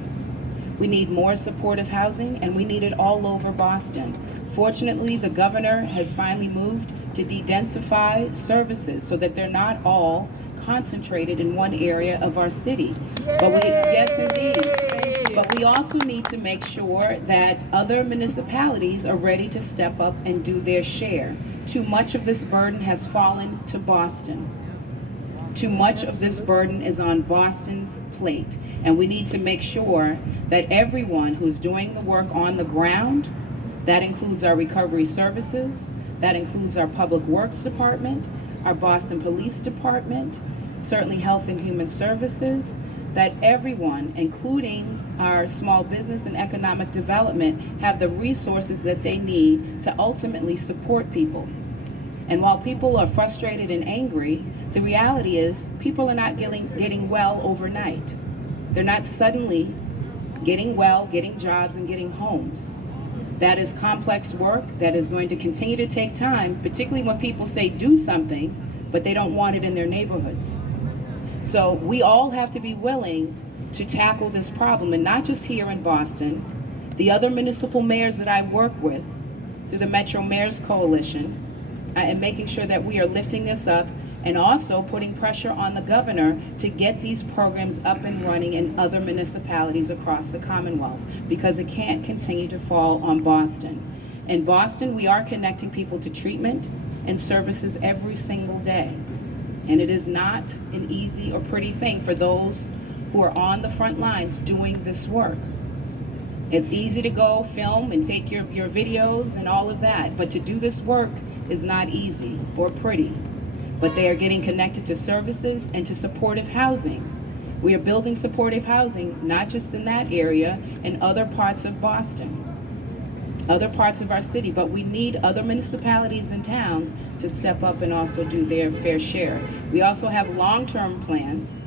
We need more supportive housing, and we need it all over Boston. Fortunately, the governor has finally moved to de-densify services so that they're not all concentrated in one area of our city. But we, yes indeed. But we also need to make sure that other municipalities are ready to step up and do their share. Too much of this burden has fallen to Boston. Too much of this burden is on Boston's plate. And we need to make sure that everyone who's doing the work on the ground, that includes our recovery services, that includes our public works department, our Boston Police Department, certainly Health and Human Services, that everyone, including our small business and economic development, have the resources that they need to ultimately support people. And while people are frustrated and angry, the reality is people are not getting well overnight. They're not suddenly getting well, getting jobs, and getting homes. That is complex work that is going to continue to take time, particularly when people say do something, but they don't want it in their neighborhoods. So we all have to be willing to tackle this problem, and not just here in Boston. The other municipal mayors that I work with through the Metro Mayors Coalition, and making sure that we are lifting this up and also putting pressure on the governor to get these programs up and running in other municipalities across the Commonwealth, because it can't continue to fall on Boston. In Boston, we are connecting people to treatment and services every single day. And it is not an easy or pretty thing for those who are on the front lines doing this work. It's easy to go film and take your videos and all of that, but to do this work is not easy or pretty. But they are getting connected to services and to supportive housing. We are building supportive housing, not just in that area, in other parts of Boston, other parts of our city, but we need other municipalities and towns to step up and also do their fair share. We also have long-term plans,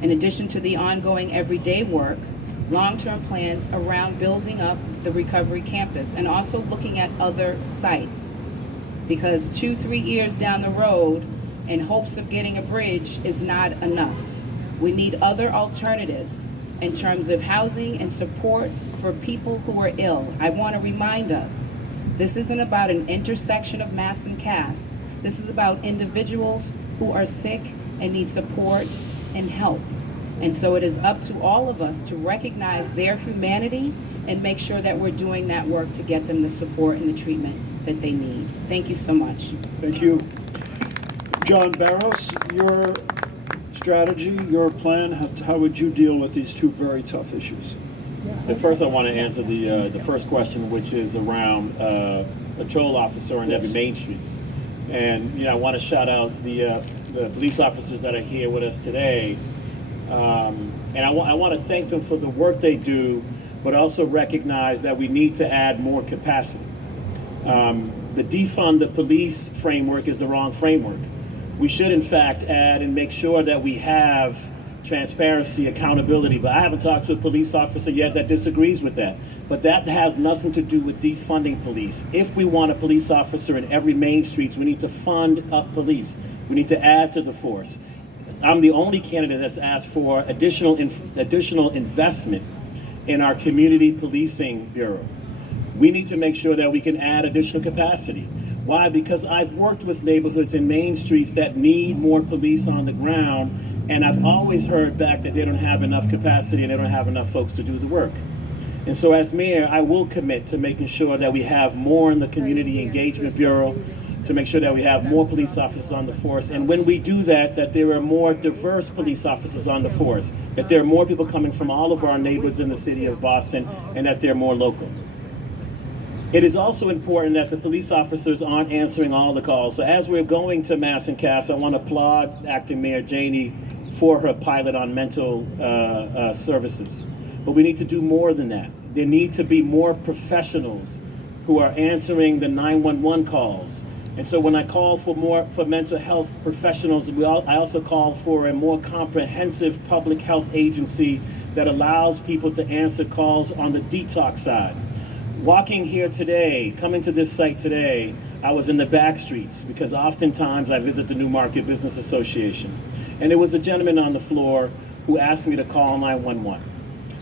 in addition to the ongoing everyday work, long-term plans around building up the recovery campus and also looking at other sites. Because 2-3 years down the road in hopes of getting a bridge is not enough. We need other alternatives in terms of housing and support for people who are ill. I want to remind us, this isn't about an intersection of mass and caste. This is about individuals who are sick and need support and help. And so it is up to all of us to recognize their humanity and make sure that we're doing that work to get them the support and the treatment that they need. Thank you so much. Thank you. John Barros, your strategy, your plan, how would you deal with these two very tough issues? At first, I want to answer the first question, which is around a patrol officer on every main street. And I want to shout out the police officers that are here with us today. And I want to thank them for the work they do, but also recognize that we need to add more capacity. The defund the police framework is the wrong framework. We should, in fact, add and make sure that we have transparency, accountability. But I haven't talked to a police officer yet that disagrees with that. But that has nothing to do with defunding police. If we want a police officer in every main streets, we need to fund up police. We need to add to the force. I'm the only candidate that's asked for additional investment in our community policing bureau. We need to make sure that we can add additional capacity. Why? Because I've worked with neighborhoods and main streets that need more police on the ground, and I've always heard back that they don't have enough capacity and they don't have enough folks to do the work. And so as mayor, I will commit to making sure that we have more in the Community Engagement Bureau, to make sure that we have more police officers on the force. And when we do that, that there are more diverse police officers on the force, that there are more people coming from all of our neighborhoods in the city of Boston, and that they're more local. It is also important that the police officers aren't answering all the calls. So as we're going to Mass and Cass, I want to applaud Acting Mayor Janey for her pilot on mental services. But we need to do more than that. There need to be more professionals who are answering the 911 calls. And so when I call for mental health professionals, I also call for a more comprehensive public health agency that allows people to answer calls on the detox side. Walking here today, coming to this site today, I was in the back streets because oftentimes I visit the New Market Business Association. And there was a gentleman on the floor who asked me to call 911.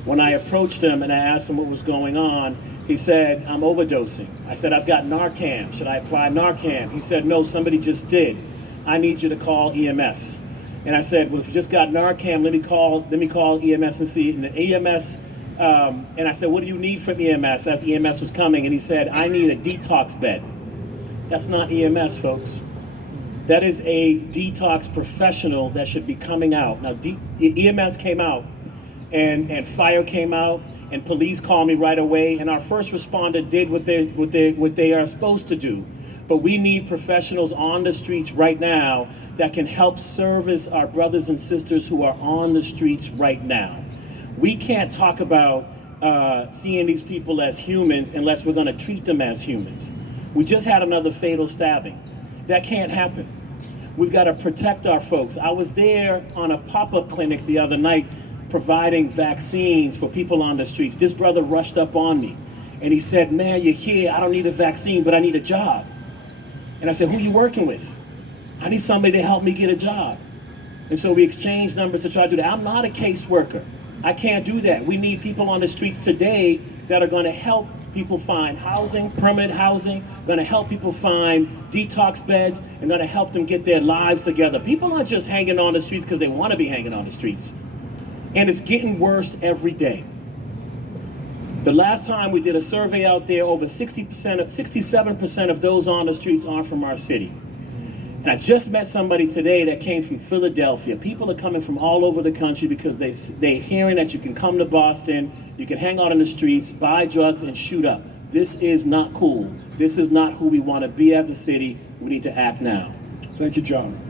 When I approached him and I asked him what was going on, he said, I'm overdosing. I said, I've got Narcan. Should I apply Narcan? He said, no, somebody just did. I need you to call EMS. And I said, well, if you just got Narcan, let me call EMS and see. And the EMS, and I said, what do you need from EMS? As the EMS was coming, and he said, I need a detox bed. That's not EMS, folks. That is a detox professional that should be coming out. Now, EMS came out, and fire came out, and police called me right away, and our first responder did what they are supposed to do. But we need professionals on the streets right now that can help service our brothers and sisters who are on the streets right now. We can't talk about seeing these people as humans unless we're going to treat them as humans. We just had another fatal stabbing. That can't happen. We've got to protect our folks. I was there on a pop-up clinic the other night providing vaccines for people on the streets. This brother rushed up on me and he said, man, you're here, I don't need a vaccine, but I need a job. And I said, who are you working with? I need somebody to help me get a job. And so we exchanged numbers to try to do that. I'm not a caseworker. I can't do that. We need people on the streets today that are going to help people find housing, permanent housing, going to help people find detox beds, and going to help them get their lives together. People aren't just hanging on the streets because they want to be hanging on the streets. And it's getting worse every day. The last time we did a survey out there, over 67% of those on the streets aren't from our city. And I just met somebody today that came from Philadelphia. People are coming from all over the country because they're hearing that you can come to Boston, you can hang out on the streets, buy drugs, and shoot up. This is not cool. This is not who we want to be as a city. We need to act now. Thank you, John.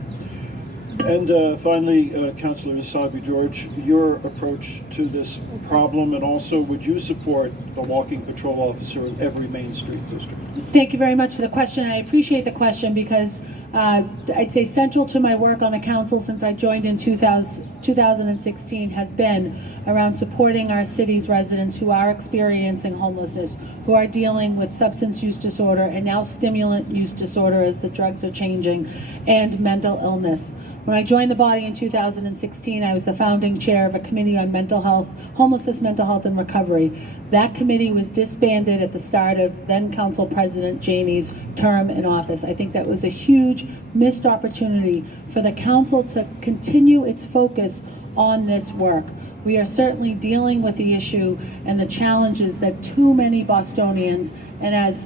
And finally, Councilor Sabi George, your approach to this problem, and also would you support the walking patrol officer in every Main Street district? Thank you very much for the question. I appreciate the question because I'd say central to my work on the council since I joined in 2016 has been around supporting our city's residents who are experiencing homelessness, who are dealing with substance use disorder and now stimulant use disorder as the drugs are changing, and mental illness. When I joined the body in 2016, I was the founding chair of a committee on mental health, homelessness, mental health, and recovery. That committee was disbanded at the start of then Council President Janey's term in office. I think that was a huge missed opportunity for the council to continue its focus on this work. We are certainly dealing with the issue and the challenges that too many Bostonians, and as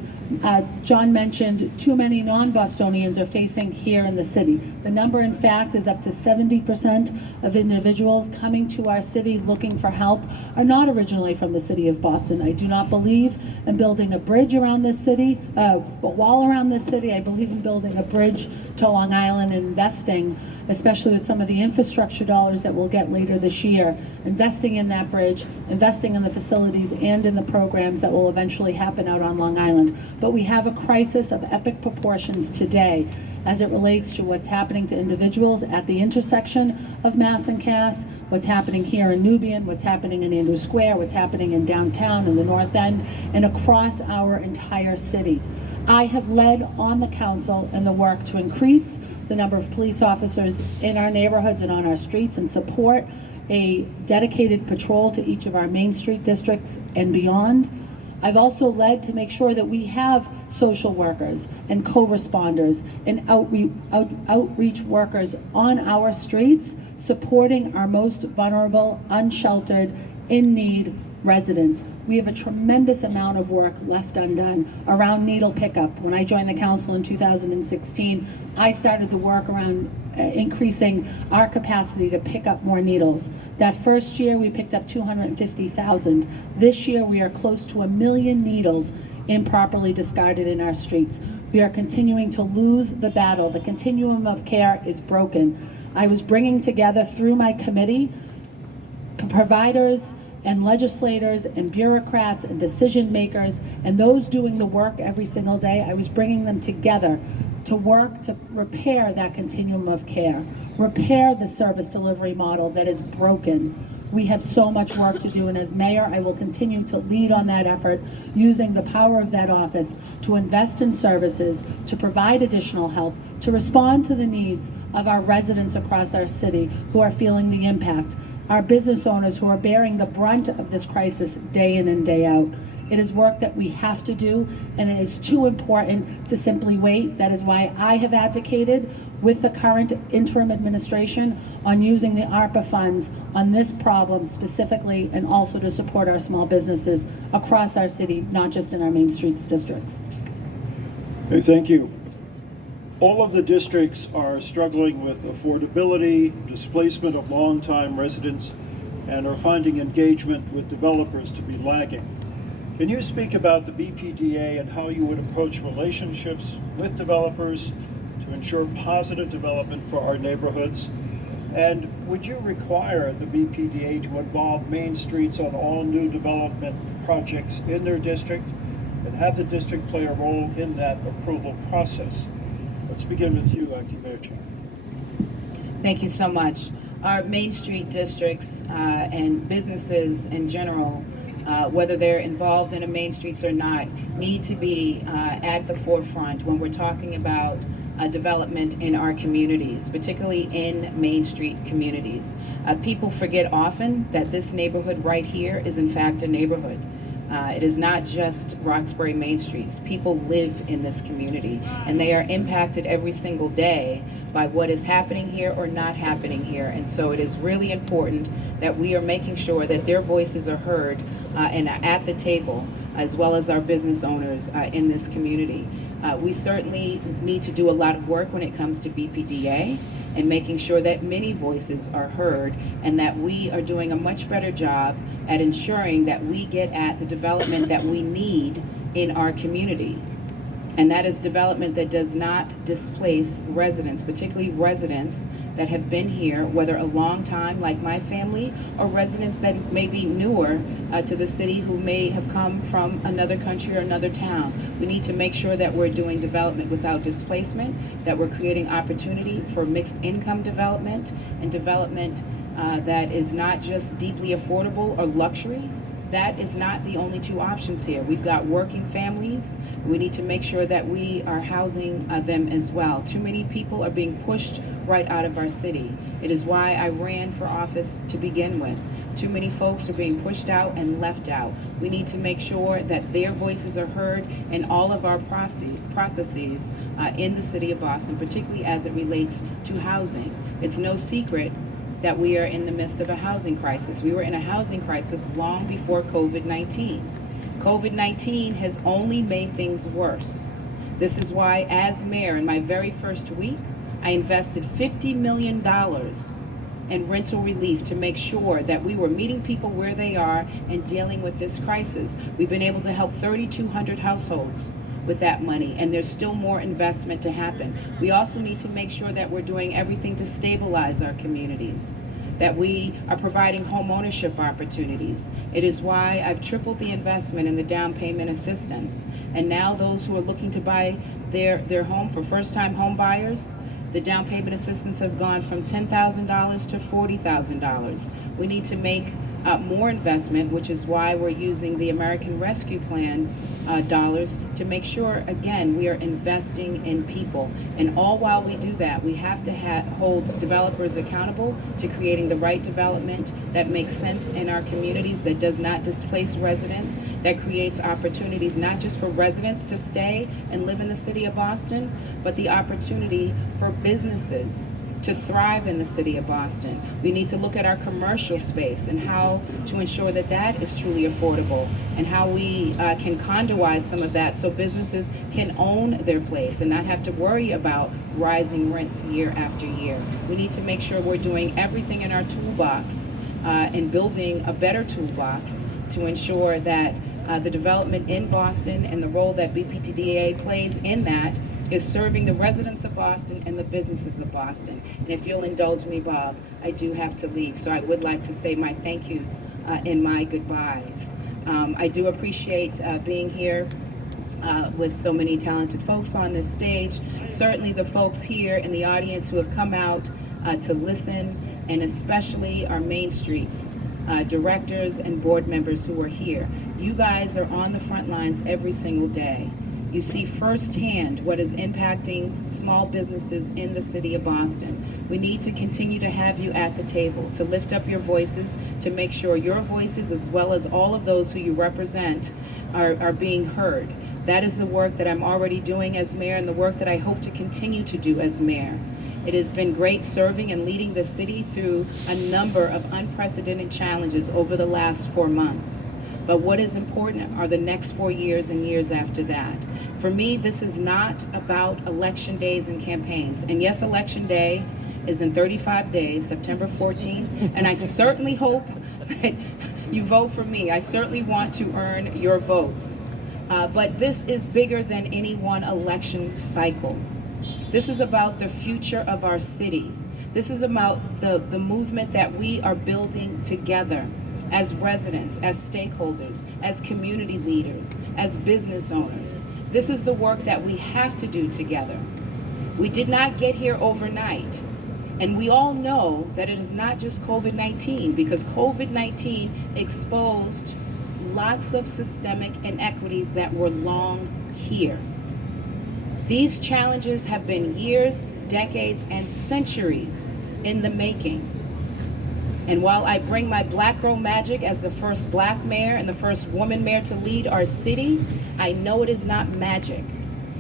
John mentioned, too many non-Bostonians are facing here in the city. The number, in fact, is up to 70% of individuals coming to our city looking for help are not originally from the city of Boston. I do not believe in building a bridge around this city, a wall around this city. I believe in building a bridge to Long Island and investing, especially with some of the infrastructure dollars that we'll get later this year, investing in that bridge, investing in the facilities and in the programs that will eventually happen out on Long Island. But we have a crisis of epic proportions today as it relates to what's happening to individuals at the intersection of Mass and Cass, what's happening here in Nubian, what's happening in Andrews Square, what's happening in downtown, in the North End, and across our entire city. I have led on the council in the work to increase the number of police officers in our neighborhoods and on our streets and support a dedicated patrol to each of our Main Street districts and beyond. I've also led to make sure that we have social workers and co-responders and outreach workers on our streets supporting our most vulnerable, unsheltered, in need residents. We have a tremendous amount of work left undone around needle pickup. When I joined the council in 2016, I started the work around increasing our capacity to pick up more needles. That first year we picked up 250,000. This year we are close to 1 million needles improperly discarded in our streets. We are continuing to lose the battle. The continuum of care is broken. I was bringing together through my committee providers and legislators and bureaucrats and decision makers and those doing the work every single day. I was bringing them together to work to repair that continuum of care, repair the service delivery model that is broken. We have so much work to do, and as mayor, I will continue to lead on that effort, using the power of that office to invest in services, to provide additional help, to respond to the needs of our residents across our city who are feeling the impact, our business owners who are bearing the brunt of this crisis day in and day out. It is work that we have to do, and it is too important to simply wait. That is why I have advocated with the current interim administration on using the ARPA funds on this problem specifically, and also to support our small businesses across our city, not just in our Main Streets districts. Okay, thank you. All of the districts are struggling with affordability, displacement of longtime residents, and are finding engagement with developers to be lagging. Can you speak about the BPDA and how you would approach relationships with developers to ensure positive development for our neighborhoods? And would you require the BPDA to involve Main Streets on all new development projects in their district and have the district play a role in that approval process? Let's begin with you, Acting Mayor Chan. Thank you so much. Our Main Street districts and businesses in general, whether they're involved in a Main Streets or not, need to be at the forefront when we're talking about development in our communities, particularly in Main Street communities. People forget often that this neighborhood right here is in fact a neighborhood. It is not just Roxbury Main Streets. People live in this community, and they are impacted every single day by what is happening here or not happening here. And so it is really important that we are making sure that their voices are heard and are at the table, as well as our business owners in this community. We certainly need to do a lot of work when it comes to BPDA and making sure that many voices are heard, and that we are doing a much better job at ensuring that we get at the development that we need in our community. And that is development that does not displace residents, particularly residents that have been here, whether a long time like my family, or residents that may be newer to the city who may have come from another country or another town. We need to make sure that we're doing development without displacement, that we're creating opportunity for mixed income development, and development that is not just deeply affordable or luxury. That is not the only two options here. We've got working families. We need to make sure that we are housing them as well. Too many people are being pushed right out of our city. It is why I ran for office to begin with. Too many folks are being pushed out and left out. We need to make sure that their voices are heard in all of our processes in the city of Boston, particularly as it relates to housing. It's no secret that we are in the midst of a housing crisis. We were in a housing crisis long before COVID-19. COVID-19 has only made things worse. This is why, as mayor, in my very first week, I invested $50 million in rental relief to make sure that we were meeting people where they are and dealing with this crisis. We've been able to help 3,200 households with that money, and there's still more investment to happen. We also need to make sure that we're doing everything to stabilize our communities, that we are providing home ownership opportunities. It is why I've tripled the investment in the down payment assistance. And now those who are looking to buy their home for first-time home buyers, the down payment assistance has gone from $10,000 to $40,000. We need to make more investment, which is why we're using the American Rescue Plan dollars to make sure, again, we are investing in people. And all while we do that, we have to hold developers accountable to creating the right development that makes sense in our communities, that does not displace residents, that creates opportunities not just for residents to stay and live in the city of Boston, but the opportunity for businesses to thrive in the city of Boston. We need to look at our commercial space and how to ensure that that is truly affordable, and how we can conduize some of that so businesses can own their place and not have to worry about rising rents year after year. We need to make sure we're doing everything in our toolbox and building a better toolbox to ensure that the development in Boston and the role that BPTDA plays in that is serving the residents of Boston and the businesses of Boston. And if you'll indulge me, Bob, I do have to leave, so I would like to say my thank yous and my goodbyes. I do appreciate being here with so many talented folks on this stage. Certainly the folks here in the audience who have come out to listen, and especially our Main Streets directors and board members who are here. You guys are on the front lines every single day. You see firsthand what is impacting small businesses in the city of Boston. We need to continue to have you at the table, to lift up your voices, to make sure your voices, as well as all of those who you represent, are being heard. That is the work that I'm already doing as mayor, and the work that I hope to continue to do as mayor. It has been great serving and leading the city through a number of unprecedented challenges over the last 4 months. But what is important are the next 4 years and years after that. For me, this is not about election days and campaigns. And yes, election day is in 35 days, September 14th, and I certainly hope that you vote for me. I certainly want to earn your votes. But this is bigger than any one election cycle. This is about the future of our city. This is about the movement that we are building together as residents, as stakeholders, as community leaders, as business owners. This is the work that we have to do together. We did not get here overnight. And we all know that it is not just COVID-19, because COVID-19 exposed lots of systemic inequities that were long here. These challenges have been years, decades, and centuries in the making. And while I bring my black girl magic as the first black mayor and the first woman mayor to lead our city, I know it is not magic.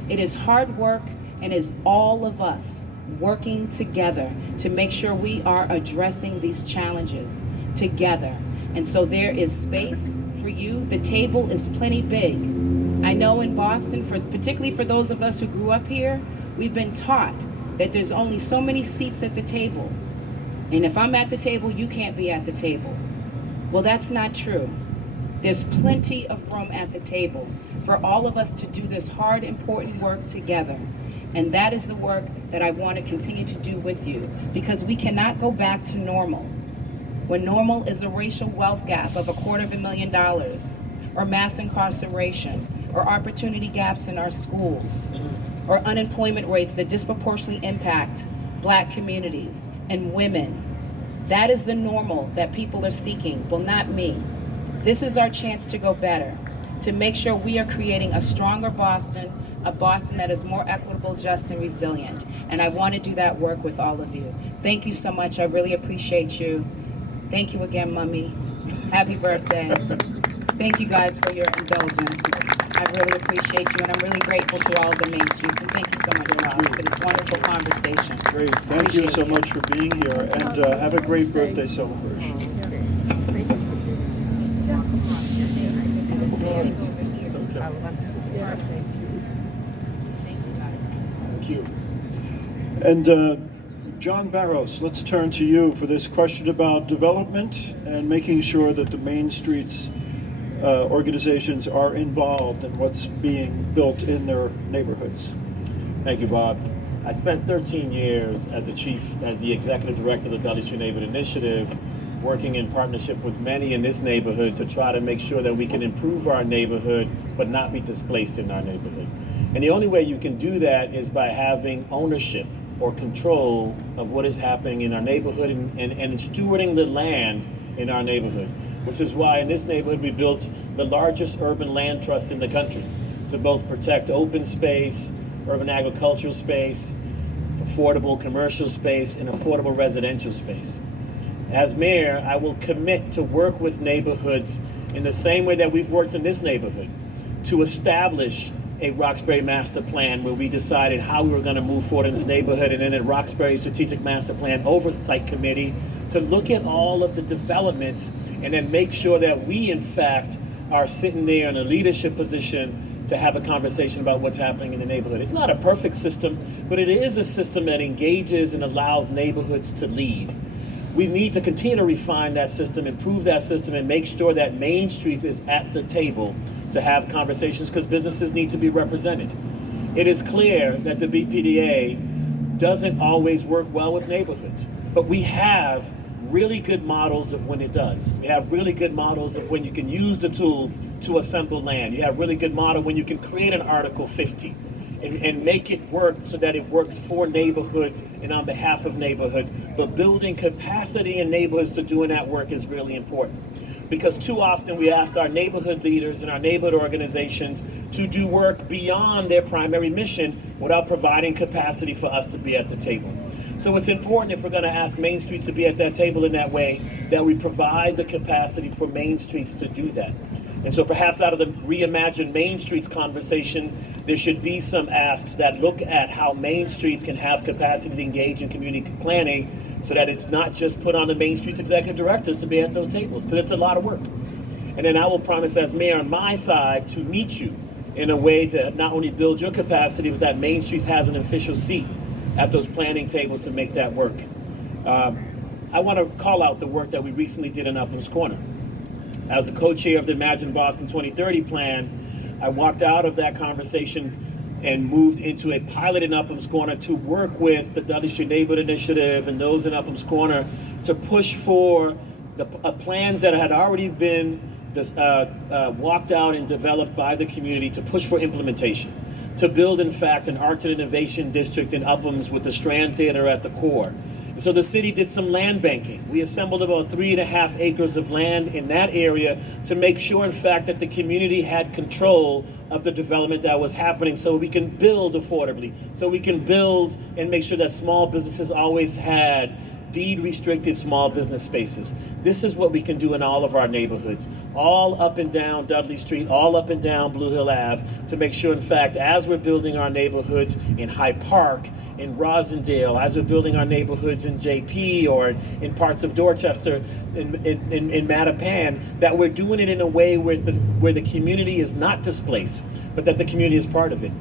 It is hard work, and is all of us working together to make sure we are addressing these challenges together. And so there is space for you. The table is plenty big. I know in Boston, particularly for those of us who grew up here, we've been taught that there's only so many seats at the table. And if I'm at the table, you can't be at the table. Well, that's not true. There's plenty of room at the table for all of us to do this hard, important work together. And that is the work that I want to continue to do with you, because we cannot go back to normal. When normal is a racial wealth gap of $250,000, or mass incarceration, or opportunity gaps in our schools, or unemployment rates that disproportionately impact Black communities and women. That is the normal that people are seeking. Well, not me. This is our chance to go better, to make sure we are creating a stronger Boston, a Boston that is more equitable, just, and resilient. And I want to do that work with all of you. Thank you so much. I really appreciate you. Thank you again, Mummy. Happy birthday. Thank you guys for your indulgence. I really appreciate you, and I'm really grateful to all of the Main Streets. And thank you so much, Bob, for this wonderful conversation. Great. Thank you so much for being here, and have a great birthday celebration. It's okay. Thank you. And John Barros, let's turn to you for this question about development and making sure that the Main Streets organizations are involved in what's being built in their neighborhoods. Thank you, Bob. I spent 13 years as the executive director of the Dudley Street Neighborhood Initiative, working in partnership with many in this neighborhood to try to make sure that we can improve our neighborhood but not be displaced in our neighborhood. And the only way you can do that is by having ownership or control of what is happening in our neighborhood and stewarding the land in our neighborhood, which is why in this neighborhood we built the largest urban land trust in the country to both protect open space, urban agricultural space, affordable commercial space, and affordable residential space. As mayor, I will commit to work with neighborhoods in the same way that we've worked in this neighborhood to establish a Roxbury master plan where we decided how we were going to move forward in this neighborhood, and then a Roxbury Strategic Master Plan Oversight Committee to look at all of the developments and then make sure that we, in fact, are sitting there in a leadership position to have a conversation about what's happening in the neighborhood. It's not a perfect system, but it is a system that engages and allows neighborhoods to lead. We need to continue to refine that system, improve that system, and make sure that Main Street is at the table to have conversations because businesses need to be represented. It is clear that the BPDA doesn't always work well with neighborhoods, but we have really good models of when it does. We have really good models of when you can use the tool to assemble land. You have really good model when you can create an Article 50 and make it work so that it works for neighborhoods and on behalf of neighborhoods. But building capacity in neighborhoods to doing that work is really important. Because too often we ask our neighborhood leaders and our neighborhood organizations to do work beyond their primary mission without providing capacity for us to be at the table. So it's important, if we're going to ask Main Streets to be at that table in that way, that we provide the capacity for Main Streets to do that. And so perhaps out of the Reimagine Main Streets conversation, there should be some asks that look at how Main Streets can have capacity to engage in community planning so that it's not just put on the Main Streets executive directors to be at those tables, because it's a lot of work. And then I will promise as mayor on my side to meet you in a way to not only build your capacity, but that Main Streets has an official seat at those planning tables to make that work. I want to call out the work that we recently did in Upham's Corner. As the co-chair of the Imagine Boston 2030 plan, I walked out of that conversation and moved into a pilot in Upham's Corner to work with the Dudley Street Neighborhood Initiative and those in Upham's Corner to push for the plans that had already been walked out and developed by the community to push for implementation, to build, in fact, an Arts and Innovation District in Upham's with the Strand Theater at the core. So the city did some land banking. We assembled about 3.5 acres of land in that area to make sure, in fact, that the community had control of the development that was happening so we can build affordably, so we can build and make sure that small businesses always had deed-restricted small business spaces. This is what we can do in all of our neighborhoods, all up and down Dudley Street, all up and down Blue Hill Ave, to make sure, in fact, as we're building our neighborhoods in Hyde Park, in Rosendale, as we're building our neighborhoods in JP or in parts of Dorchester, in Mattapan, that we're doing it in a way where the community is not displaced, but that the community is part of it.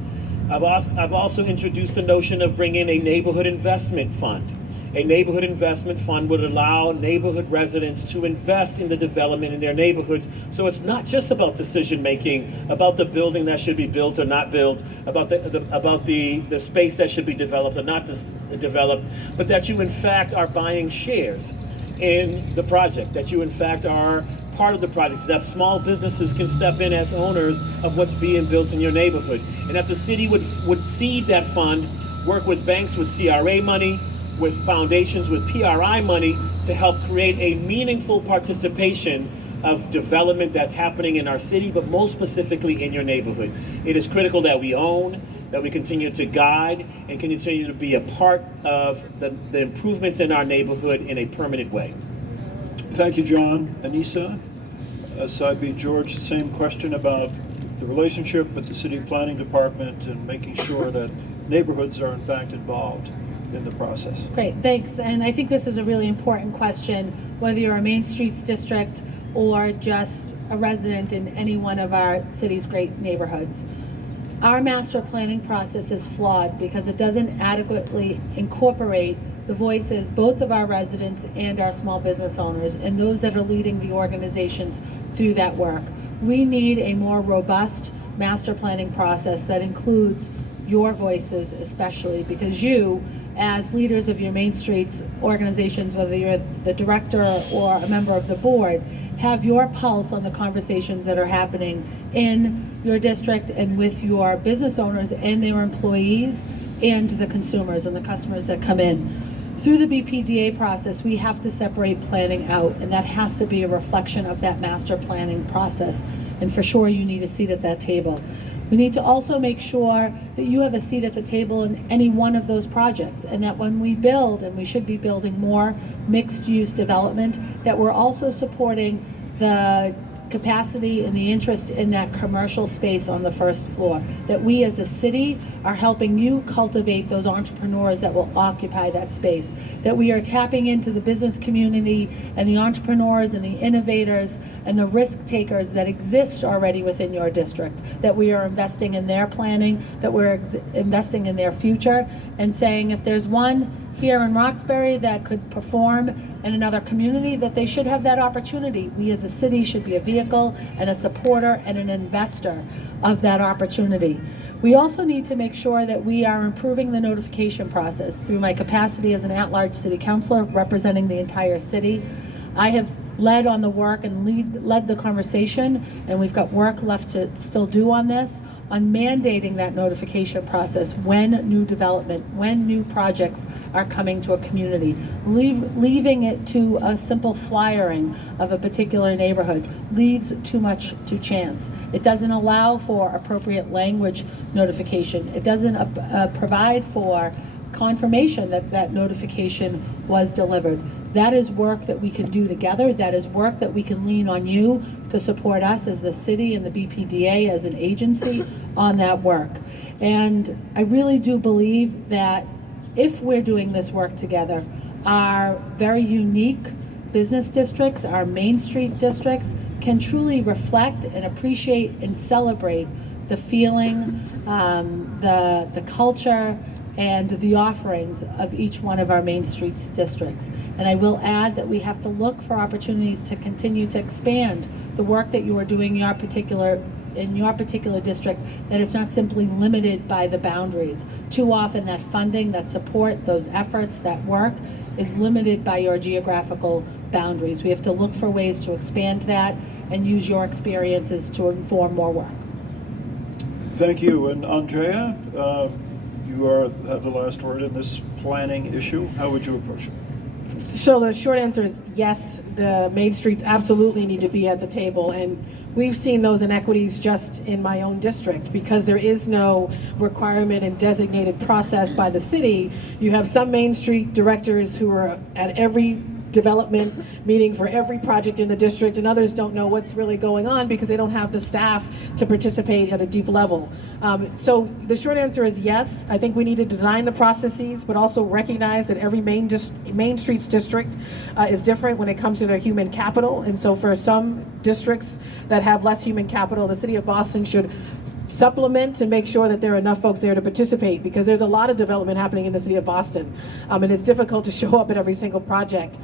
I've also introduced the notion of bringing a neighborhood investment fund. A neighborhood investment fund would allow neighborhood residents to invest in the development in their neighborhoods. So it's not just about decision making, about the building that should be built or not built, about the space that should be developed or not developed, but that you in fact are buying shares in the project, that you in fact are part of the project, so that small businesses can step in as owners of what's being built in your neighborhood. And that the city would seed that fund, work with banks with CRA money, with foundations with PRI money to help create a meaningful participation of development that's happening in our city, but most specifically in your neighborhood. It is critical that we own, that we continue to guide, and continue to be a part of the improvements in our neighborhood in a permanent way. Thank you, John. Anissa, Saibi, George, same question about the relationship with the city planning department and making sure that neighborhoods are in fact involved in the process. Great, thanks. And I think this is a really important question, whether you're a Main Streets district or just a resident in any one of our city's great neighborhoods. Our master planning process is flawed because it doesn't adequately incorporate the voices both of our residents and our small business owners and those that are leading the organizations through that work. We need a more robust master planning process that includes your voices, especially because you, as leaders of your Main Streets organizations, whether you're the director or a member of the board, have your pulse on the conversations that are happening in your district and with your business owners and their employees and the consumers and the customers that come in. Through the BPDA process, we have to separate planning out, and that has to be a reflection of that master planning process. And for sure, you need a seat at that table. We need to also make sure that you have a seat at the table in any one of those projects, and that when we build, and we should be building more mixed-use development, that we're also supporting the capacity and the interest in that commercial space on the first floor. That we as a city are helping you cultivate those entrepreneurs that will occupy that space. That we are tapping into the business community and the entrepreneurs and the innovators and the risk takers that exist already within your district. That we are investing in their planning, that we're investing in their future, and saying if there's one here in Roxbury that could perform in another community, that they should have that opportunity. We as a city should be a vehicle and a supporter and an investor of that opportunity. We also need to make sure that we are improving the notification process. Through my capacity as an at-large city councilor representing the entire city, I have led on the work and led the conversation, and we've got work left to still do on this, on mandating that notification process when new development, when new projects are coming to a community. Leaving it to a simple flyering of a particular neighborhood leaves too much to chance. It doesn't allow for appropriate language notification. It doesn't provide for confirmation that that notification was delivered. That is work that we can do together. That is work that we can lean on you to support us as the city and the BPDA as an agency on that work. And I really do believe that if we're doing this work together, our very unique business districts, our Main Street districts, can truly reflect and appreciate and celebrate the feeling, the culture, and the offerings of each one of our Main Streets districts. And I will add that we have to look for opportunities to continue to expand the work that you are doing in your particular district, that it's not simply limited by the boundaries. Too often that funding, that support, those efforts, that work is limited by your geographical boundaries. We have to look for ways to expand that and use your experiences to inform more work. Thank you. And Andrea, you have the last word in this planning issue. How would you approach it? So the short answer is yes, the Main Streets absolutely need to be at the table, and we've seen those inequities just in my own district because there is no requirement and designated process by the city. You have some Main Street directors who are at every development meeting for every project in the district, and others don't know what's really going on because they don't have the staff to participate at a deep level. So the short answer is yes. I think we need to design the processes, but also recognize that every Main Streets district is different when it comes to their human capital. And so for some districts that have less human capital, the city of Boston should supplement and make sure that there are enough folks there to participate, because there's a lot of development happening in the city of Boston, and it's difficult to show up at every single project.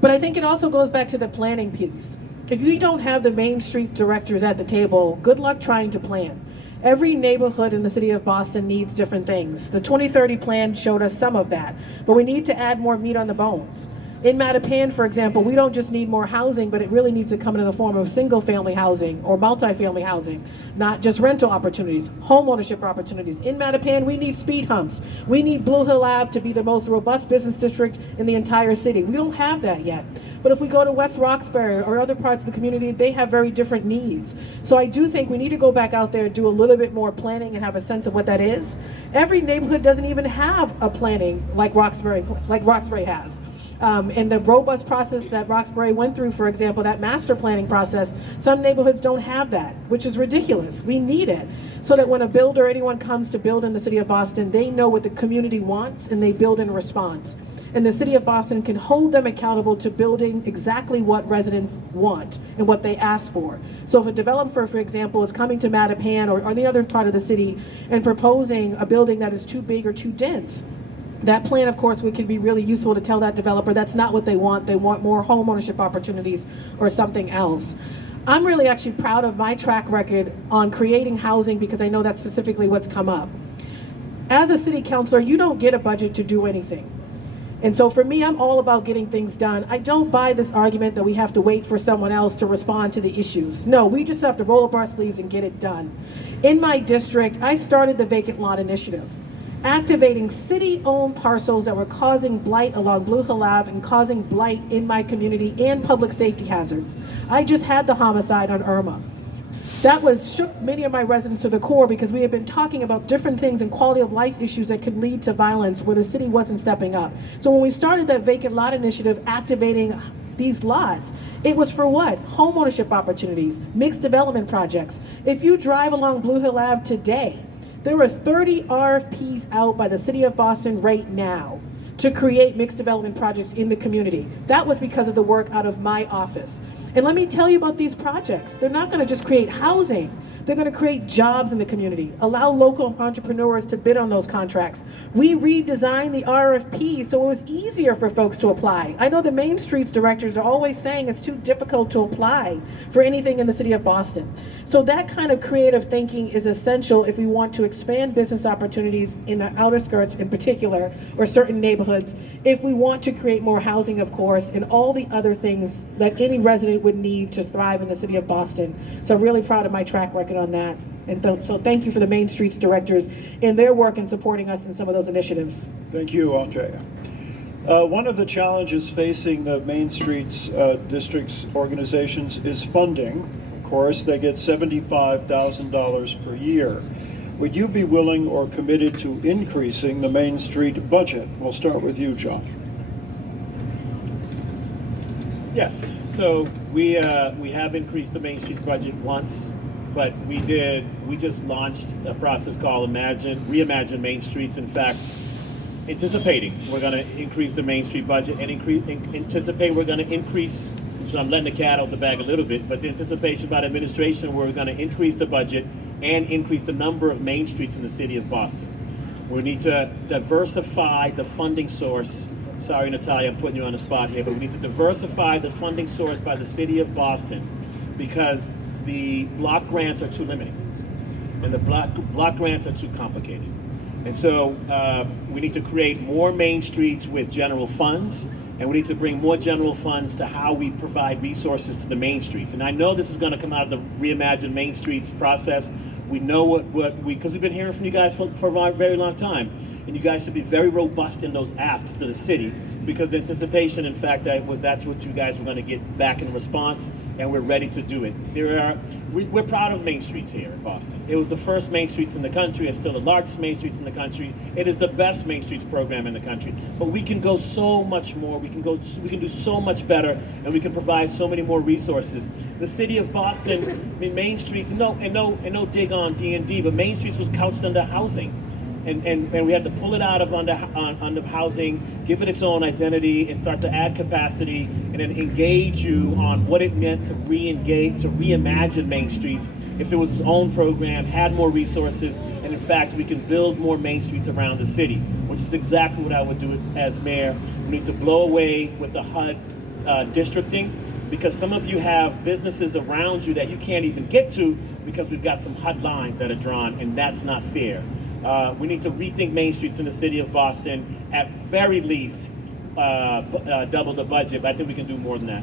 But I think it also goes back to the planning piece. If you don't have the Main Street directors at the table, good luck trying to plan. Every neighborhood in the city of Boston needs different things. The 2030 plan showed us some of that, but we need to add more meat on the bones. In Mattapan, for example, we don't just need more housing, but it really needs to come in the form of single-family housing or multi-family housing, not just rental opportunities, home ownership opportunities. In Mattapan, we need speed humps. We need Blue Hill Ave to be the most robust business district in the entire city. We don't have that yet. But if we go to West Roxbury or other parts of the community, they have very different needs. So I do think we need to go back out there and do a little bit more planning and have a sense of what that is. Every neighborhood doesn't even have a planning like Roxbury has. And the robust process that Roxbury went through, for example, that master planning process, some neighborhoods don't have that, which is ridiculous. We need it so that when a builder or anyone comes to build in the city of Boston, they know what the community wants and they build in response. And the city of Boston can hold them accountable to building exactly what residents want and what they ask for. So if a developer, for example, is coming to Mattapan or the other part of the city and proposing a building that is too big or too dense, that plan, of course, can be really useful to tell that developer that's not what they want. They want more home ownership opportunities or something else. I'm really actually proud of my track record on creating housing because I know that's specifically what's come up. As a city councilor, you don't get a budget to do anything. And so for me, I'm all about getting things done. I don't buy this argument that we have to wait for someone else to respond to the issues. No, we just have to roll up our sleeves and get it done. In my district, I started the Vacant Lot Initiative, activating city-owned parcels that were causing blight along Blue Hill Ave and causing blight in my community and public safety hazards. I just had the homicide on Irma. That shook many of my residents to the core because we had been talking about different things and quality of life issues that could lead to violence where the city wasn't stepping up. So when we started that Vacant Lot Initiative activating these lots, it was for what? Home ownership opportunities, mixed development projects. If you drive along Blue Hill Ave today, there are 30 RFPs out by the city of Boston right now to create mixed development projects in the community. That was because of the work out of my office. And let me tell you about these projects. They're not gonna just create housing. They're gonna create jobs in the community, allow local entrepreneurs to bid on those contracts. We redesigned the RFP so it was easier for folks to apply. I know the Main Streets directors are always saying it's too difficult to apply for anything in the city of Boston. So that kind of creative thinking is essential if we want to expand business opportunities in the outer skirts in particular, or certain neighborhoods, if we want to create more housing, of course, and all the other things that any resident would need to thrive in the city of Boston. So I'm really proud of my track record on that. And so thank you for the Main Streets directors and their work in supporting us in some of those initiatives. Thank you, Andrea. One of the challenges facing the Main Streets districts organizations is funding. Of course, they get $75,000 per year. Would you be willing or committed to increasing the Main Street budget? We'll start with you, John. Yes, so we have increased the Main Street budget once, but we just launched a process called Reimagine Main Streets. In fact, anticipating we're going to increase the Main Street budget and anticipate we're going to increase, so I'm letting the cat out the bag a little bit, but the anticipation by the administration, we're going to increase the budget and increase the number of main streets in the city of Boston. We need to diversify the funding source. Sorry, Natalia, I'm putting you on the spot here, but we need to diversify the funding source by the city of Boston because the block grants are too limiting and the block grants are too complicated. And so we need to create more main streets with general funds, and we need to bring more general funds to how we provide resources to the main streets. And I know this is going to come out of the Reimagine Main Streets process. We know because we've been hearing from you guys for a very long time, and you guys should be very robust in those asks to the city, because the anticipation, in fact, that's what you guys were going to get back in response, and we're ready to do it. We're proud of Main Streets here in Boston. It was the first Main Streets in the country. It's still the largest Main Streets in the country. It is the best Main Streets program in the country. But we can go so much more. We can do so much better, and we can provide so many more resources. The city of Boston, Main Streets, no dig on D&D, but Main Streets was couched under housing. And we had to pull it out of under housing, give it its own identity, and start to add capacity, and then engage you on what it meant to reimagine Main Streets. If it was its own program, had more resources, and in fact, we can build more Main Streets around the city, which is exactly what I would do as mayor. We need to blow away with the HUD districting, because some of you have businesses around you that you can't even get to because we've got some HUD lines that are drawn, and that's not fair. We need to rethink Main Streets in the city of Boston, at very least double the budget, but I think we can do more than that.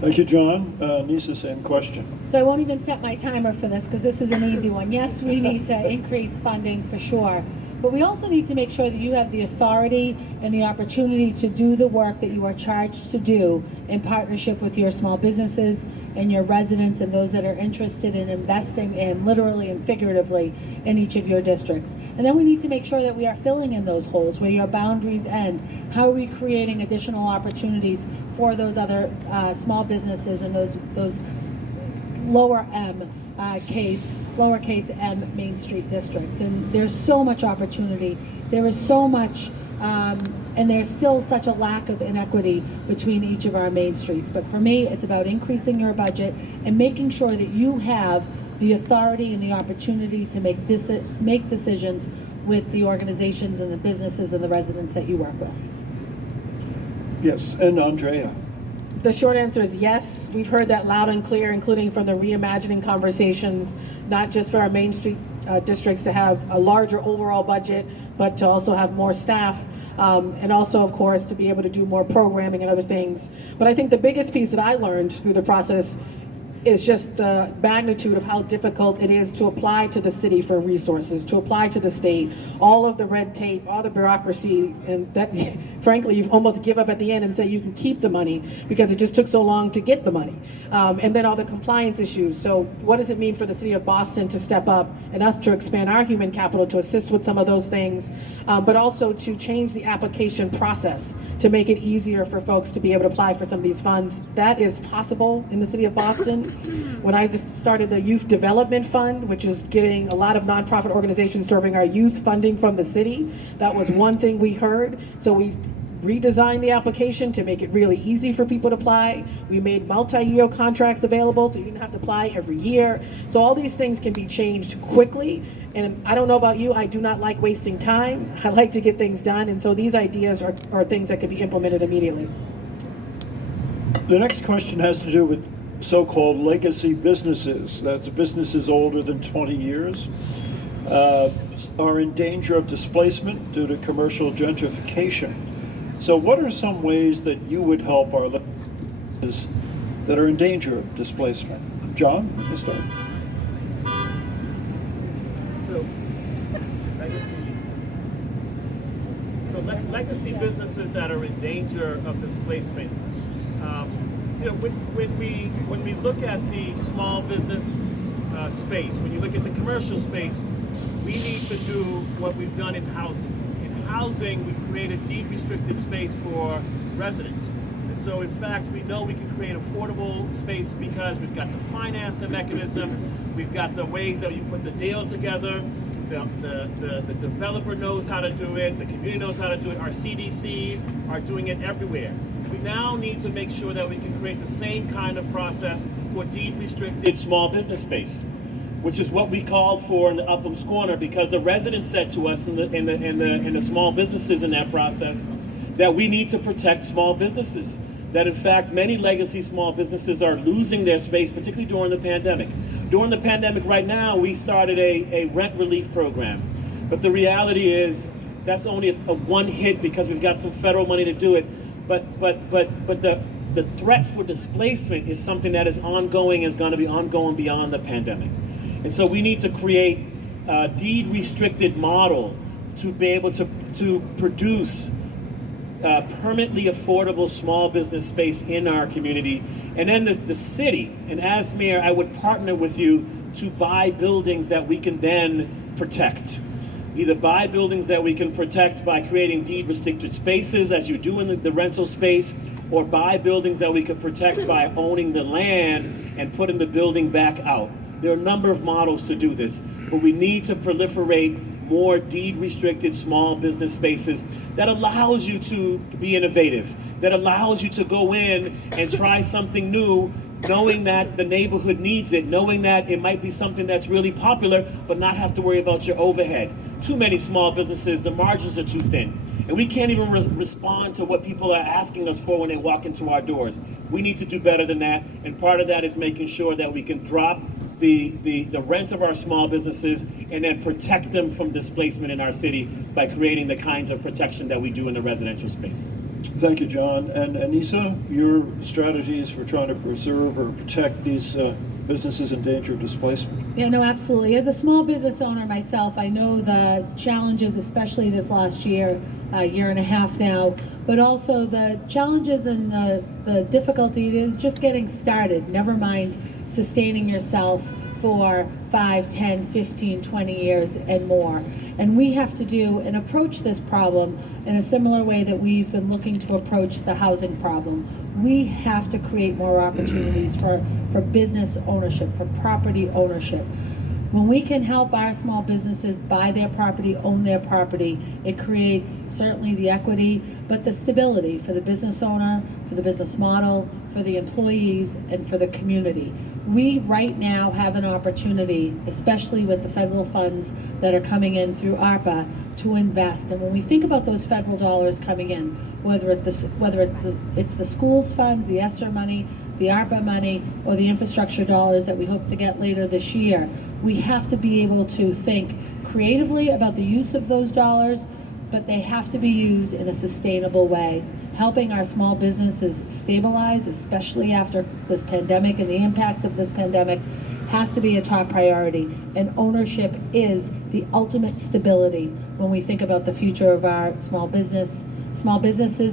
Thank you, John. Lisa, same question. So I won't even set my timer for this because this is an easy one. Yes, we need to increase funding for sure. But we also need to make sure that you have the authority and the opportunity to do the work that you are charged to do in partnership with your small businesses and your residents and those that are interested in investing in, literally and figuratively, in each of your districts. And then we need to make sure that we are filling in those holes where your boundaries end. How are we creating additional opportunities for those other small businesses and those lowercase m Main Street districts? And there's so much opportunity. There is so much, and there's still such a lack of inequity between each of our main streets. But for me, it's about increasing your budget and making sure that you have the authority and the opportunity to make decisions with the organizations and the businesses and the residents that you work with. Yes, and Andrea. The short answer is yes. We've heard that loud and clear, including from the reimagining conversations, not just for our Main Street districts to have a larger overall budget, but to also have more staff, and also, of course, to be able to do more programming and other things. But I think the biggest piece that I learned through the process is just the magnitude of how difficult it is to apply to the city for resources, to apply to the state, all of the red tape, all the bureaucracy, and that, frankly, you almost give up at the end and say you can keep the money because it just took so long to get the money. And then all the compliance issues. So what does it mean for the city of Boston to step up and us to expand our human capital to assist with some of those things, but also to change the application process to make it easier for folks to be able to apply for some of these funds? That is possible in the city of Boston. When I just started the Youth Development Fund, which is getting a lot of nonprofit organizations serving our youth funding from the city, that was one thing we heard. So we redesigned the application to make it really easy for people to apply. We made multi-year contracts available so you didn't have to apply every year. So all these things can be changed quickly. And I don't know about you, I do not like wasting time. I like to get things done. And so these ideas are things that could be implemented immediately. The next question has to do with so-called legacy businesses. That's businesses older than 20 years, are in danger of displacement due to commercial gentrification. So what are some ways that you would help our businesses that are in danger of displacement? John, you can start. Legacy businesses that are in danger of displacement. When we look at the small business space, when you look at the commercial space, we need to do what we've done in housing. In housing, we've created deed restricted space for residents. And so in fact, we know we can create affordable space because we've got the financing mechanism, we've got the ways that you put the deal together, the developer knows how to do it, the community knows how to do it, our CDCs are doing it everywhere. We now need to make sure that we can create the same kind of process for deed restricted small business space, which is what we called for in the Upham's Corner, because the residents said to us in the small businesses in that process that we need to protect small businesses. That in fact many legacy small businesses are losing their space, particularly during the pandemic. During the pandemic right now, we started a rent relief program, but the reality is that's only a one hit because we've got some federal money to do it. But the threat for displacement is something that is ongoing, is going to be ongoing beyond the pandemic. And so we need to create a deed restricted model to be able to produce permanently affordable small business space in our community. And then the city, and as mayor, I would partner with you to buy buildings that we can then protect. Either buy buildings that we can protect by creating deed restricted spaces as you do in the rental space, or buy buildings that we can protect by owning the land and putting the building back out. There are a number of models to do this, but we need to proliferate more deed restricted small business spaces that allows you to be innovative, that allows you to go in and try something new, knowing that the neighborhood needs it, knowing that it might be something that's really popular, but not have to worry about your overhead. Too many small businesses, the margins are too thin. And we can't even respond to what people are asking us for when they walk into our doors. We need to do better than that. And part of that is making sure that we can drop the rents of our small businesses and then protect them from displacement in our city by creating the kinds of protection that we do in the residential space. Thank you, John. And Anissa, your strategies for trying to preserve or protect these businesses in danger of displacement? Yeah, no, absolutely. As a small business owner myself, I know the challenges, especially this last year, year and a half now, but also the challenges and the difficulty it is just getting started, never mind sustaining yourself for 5, 10, 15, 20 years and more. And we have to do and approach this problem in a similar way that we've been looking to approach the housing problem. We have to create more opportunities for business ownership, for property ownership. When we can help our small businesses buy their property, own their property, it creates certainly the equity, but the stability for the business owner, for the business model, for the employees, and for the community. We right now have an opportunity, especially with the federal funds that are coming in through ARPA, to invest. And when we think about those federal dollars coming in, whether it's the schools funds, the ESSER money, the ARPA money, or the infrastructure dollars that we hope to get later this year, we have to be able to think creatively about the use of those dollars, but they have to be used in a sustainable way. Helping our small businesses stabilize, especially after this pandemic and the impacts of this pandemic, has to be a top priority. And ownership is the ultimate stability when we think about the future of our small businesses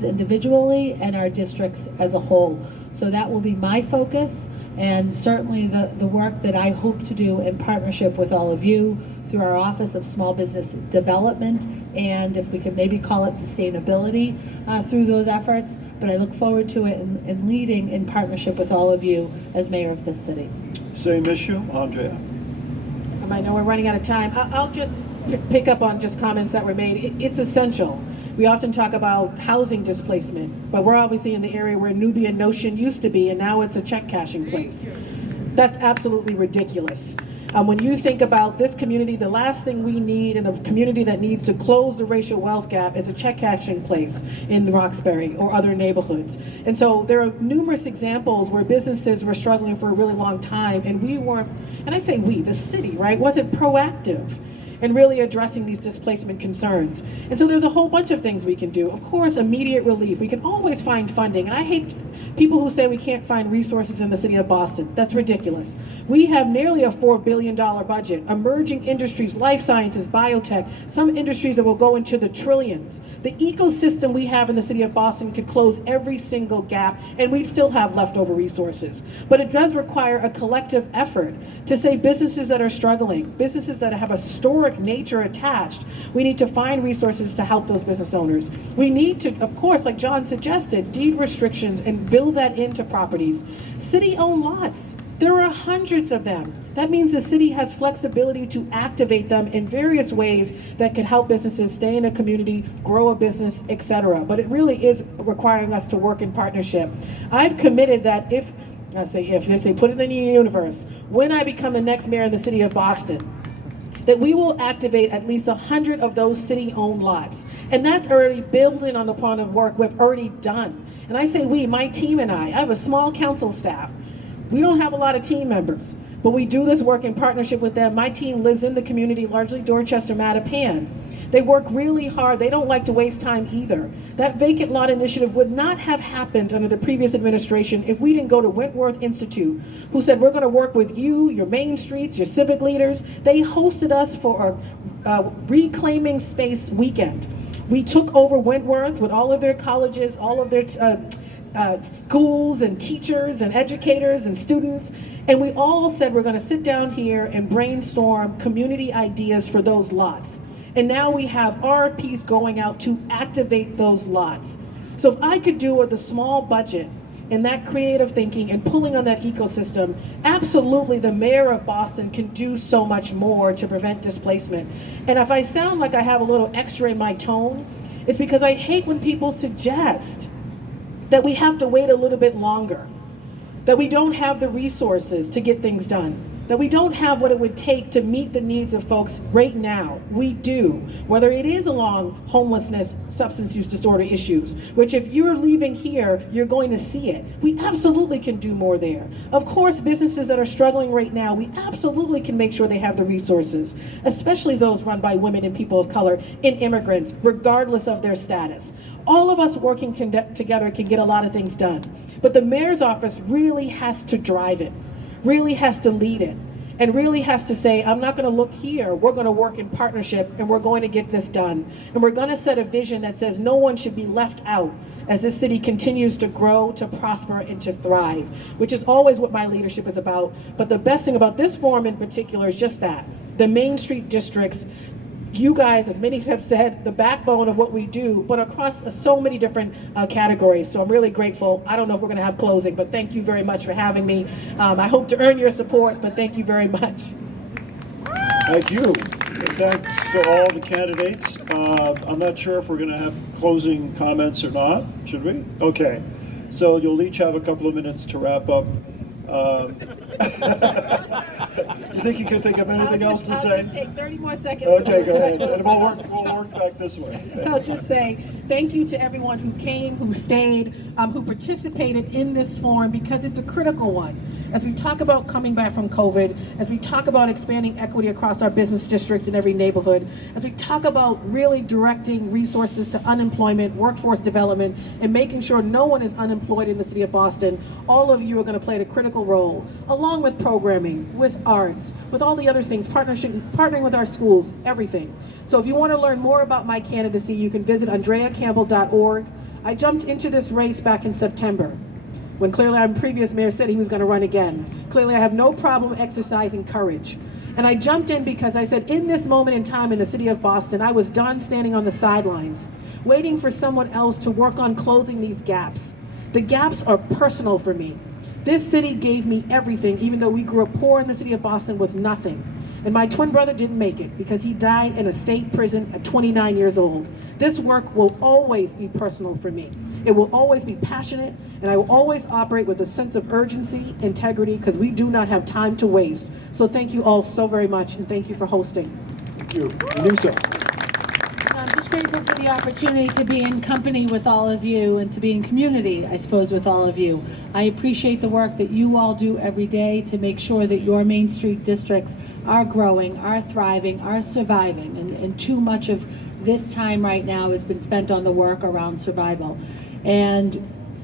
individually and our districts as a whole. So that will be my focus, and certainly the work that I hope to do in partnership with all of you through our Office of Small Business Development, and if we could maybe call it sustainability through those efforts. But I look forward to it and leading in partnership with all of you as mayor of this city. Same issue, Andrea. I know we're running out of time. I'll just pick up on just comments that were made. It's essential. We often talk about housing displacement, but we're obviously in the area where Nubian Notion used to be, and now it's a check cashing place. That's absolutely ridiculous. When you think about this community, the last thing we need in a community that needs to close the racial wealth gap is a check cashing place in Roxbury or other neighborhoods. And so there are numerous examples where businesses were struggling for a really long time, and we weren't, and I say we, the city, right, wasn't proactive and really addressing these displacement concerns. And so there's a whole bunch of things we can do. Of course, immediate relief. We can always find funding. And I hate people who say we can't find resources in the city of Boston. That's ridiculous. We have nearly a $4 billion budget. Emerging industries, life sciences, biotech, some industries that will go into the trillions. The ecosystem we have in the city of Boston could close every single gap, and we'd still have leftover resources. But it does require a collective effort to say businesses that are struggling, businesses that have a historic nature attached, we need to find resources to help those business owners. We need to, of course, like John suggested, deed restrictions and build that into properties. City-owned lots, there are hundreds of them. That means the city has flexibility to activate them in various ways that could help businesses stay in a community, grow a business, etc. But it really is requiring us to work in partnership. I've committed that if they say put it in the universe, when I become the next mayor in the city of Boston, that we will activate at least 100 of those city-owned lots. And that's already building on the plan of work we've already done. And I say we, my team and I have a small council staff. We don't have a lot of team members, but we do this work in partnership with them. My team lives in the community, largely Dorchester, Mattapan. They work really hard. They don't like to waste time either. That vacant lot initiative would not have happened under the previous administration if we didn't go to Wentworth Institute, who said, we're going to work with you, your main streets, your civic leaders. They hosted us for a reclaiming space weekend. We took over Wentworth with all of their colleges, all of their schools and teachers and educators and students, and we all said we're going to sit down here and brainstorm community ideas for those lots. And now we have RFPs going out to activate those lots. So if I could do with a small budget and that creative thinking and pulling on that ecosystem, absolutely the mayor of Boston can do so much more to prevent displacement. And if I sound like I have a little extra in my tone, it's because I hate when people suggest that we have to wait a little bit longer, that we don't have the resources to get things done, that we don't have what it would take to meet the needs of folks right now. We do, whether it is along homelessness, substance use disorder issues, which if you're leaving here, you're going to see it. We absolutely can do more there. Of course, businesses that are struggling right now, we absolutely can make sure they have the resources, especially those run by women and people of color and immigrants, regardless of their status. All of us working together can get a lot of things done, but the mayor's office really has to drive it. really has to lead it and really has to say, I'm not going to look here. We're going to work in partnership and we're going to get this done. And we're going to set a vision that says no one should be left out as this city continues to grow, to prosper, and to thrive, which is always what my leadership is about. But the best thing about this forum in particular is just that. The Main Street districts, you guys, as many have said, the backbone of what we do, but across so many different categories. So I'm really grateful. I don't know if we're going to have closing, but thank you very much for having me. I hope to earn your support, but thank you very much. Thank you. Thanks to all the candidates. I'm not sure if we're going to have closing comments or not. Should we? Okay. So you'll each have a couple of minutes to wrap up. You think you can think of anything else to say? I'll just take 30 more seconds. Okay, go ahead. And we'll work back this way. I'll just say thank you to everyone who came, who stayed, who participated in this forum, because it's a critical one. As we talk about coming back from COVID, as we talk about expanding equity across our business districts in every neighborhood, as we talk about really directing resources to unemployment, workforce development, and making sure no one is unemployed in the city of Boston, all of you are going to play a critical role, along with programming, with arts, with all the other things, partnering with our schools, everything. So if you want to learn more about my candidacy, you can visit andreacampbell.org. I jumped into this race back in September, when clearly our previous mayor said he was going to run again. Clearly I have no problem exercising courage. And I jumped in because I said, in this moment in time in the city of Boston, I was done standing on the sidelines, waiting for someone else to work on closing these gaps. The gaps are personal for me. This city gave me everything, even though we grew up poor in the city of Boston with nothing. And my twin brother didn't make it because he died in a state prison at 29 years old. This work will always be personal for me. It will always be passionate, and I will always operate with a sense of urgency, integrity, because we do not have time to waste. So thank you all so very much, and thank you for hosting. Thank you. Lisa. I'm just grateful for the opportunity to be in company with all of you and to be in community, I suppose, with all of you. I appreciate the work that you all do every day to make sure that your Main Street districts are growing, are thriving, are surviving, and too much of this time right now has been spent on the work around survival. And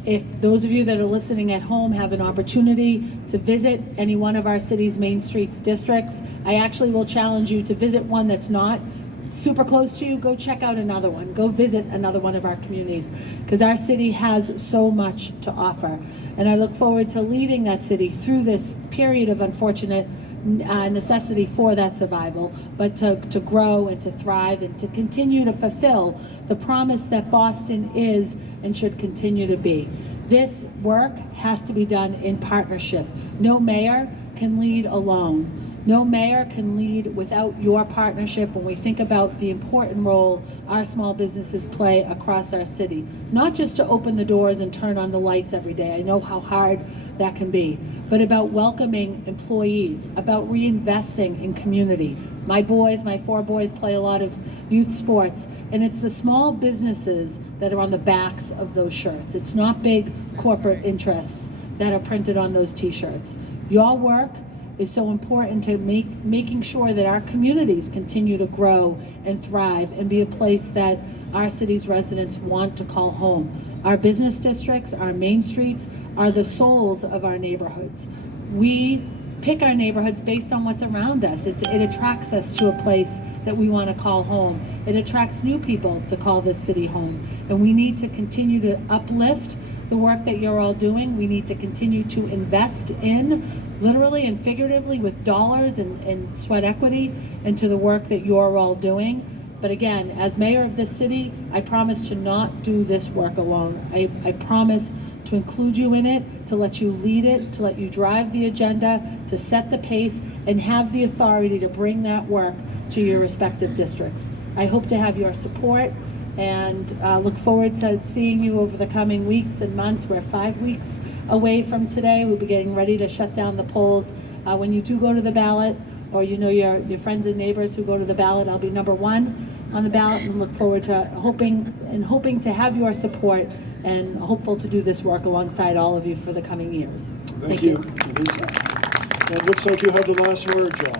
if those of you that are listening at home have an opportunity to visit any one of our city's Main Streets districts, I actually will challenge you to visit one that's not super close to you. Go check out another one. Go visit another one of our communities, because our city has so much to offer. And I look forward to leading that city through this period of unfortunate necessity for that survival, but to grow and to thrive and to continue to fulfill the promise that Boston is and should continue to be. This work has to be done in partnership. No mayor can lead alone. No mayor can lead without your partnership when we think about the important role our small businesses play across our city. Not just to open the doors and turn on the lights every day, I know how hard that can be, but about welcoming employees, about reinvesting in community. My 4 boys play a lot of youth sports, and it's the small businesses that are on the backs of those shirts. It's not big corporate interests that are printed on those t-shirts. Your work is so important to making sure that our communities continue to grow and thrive and be a place that our city's residents want to call home. Our business districts, our main streets, are the souls of our neighborhoods. We pick our neighborhoods based on what's around us. It attracts us to a place that we want to call home. It attracts new people to call this city home. And we need to continue to uplift the work that you're all doing. We need to continue to invest in, literally and figuratively, with dollars and sweat equity into the work that you're all doing. But again, as mayor of this city, I promise to not do this work alone. I promise to include you in it, to let you lead it, to let you drive the agenda, to set the pace, and have the authority to bring that work to your respective districts. I hope to have your support, and look forward to seeing you over the coming weeks and months. We're 5 weeks away from today. We'll be getting ready to shut down the polls. When you do go to the ballot, or you know your friends and neighbors who go to the ballot, I'll be number 1 on the ballot, and look forward to hoping to have your support and hopeful to do this work alongside all of you for the coming years. Thank you. It looks like you have the last word, John.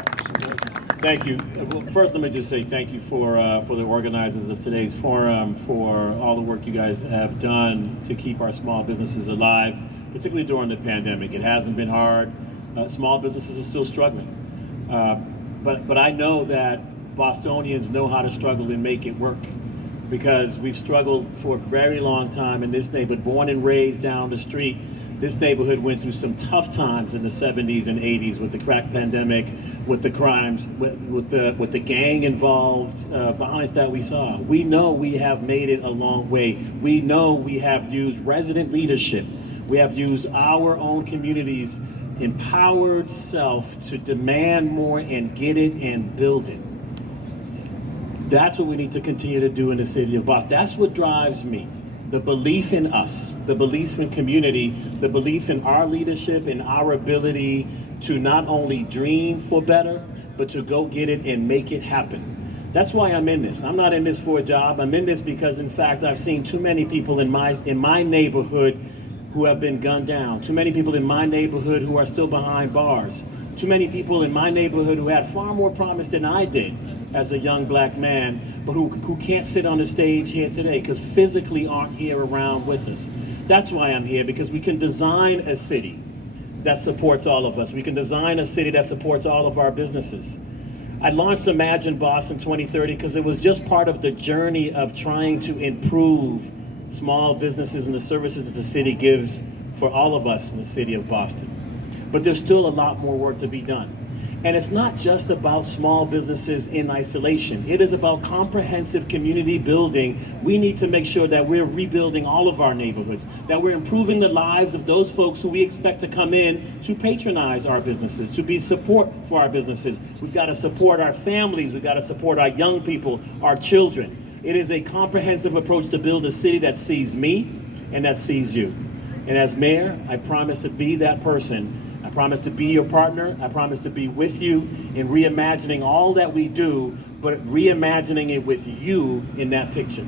Thank you. Well, first, let me just say thank you for the organizers of today's forum, for all the work you guys have done to keep our small businesses alive, particularly during the pandemic. It hasn't been hard. Small businesses are still struggling. But I know that Bostonians know how to struggle and make it work, because we've struggled for a very long time in this neighborhood. Born and raised down the street, this neighborhood went through some tough times in the 70s and 80s with the crack pandemic, with the crimes, with the gang involved violence that we saw. We know we have made it a long way. We know we have used resident leadership. We have used our own communities' empowered self to demand more and get it and build it. That's what we need to continue to do in the city of Boston. That's what drives me. The belief in us, the belief in community, the belief in our leadership and our ability to not only dream for better, but to go get it and make it happen. That's why I'm in this. I'm not in this for a job. I'm in this because, in fact, I've seen too many people in my neighborhood who have been gunned down. Too many people in my neighborhood who are still behind bars. Too many people in my neighborhood who had far more promise than I did as a young black man, but who can't sit on the stage here today because physically aren't here around with us. That's why I'm here, because we can design a city that supports all of us. We can design a city that supports all of our businesses. I launched Imagine Boston 2030 because it was just part of the journey of trying to improve small businesses and the services that the city gives for all of us in the city of Boston. But there's still a lot more work to be done. And it's not just about small businesses in isolation. It is about comprehensive community building. We need to make sure that we're rebuilding all of our neighborhoods, that we're improving the lives of those folks who we expect to come in to patronize our businesses, to be support for our businesses. We've got to support our families. We've got to support our young people, our children. It is a comprehensive approach to build a city that sees me and that sees you. And as mayor, I promise to be that person. I promise to be your partner. I promise to be with you in reimagining all that we do, but reimagining it with you in that picture.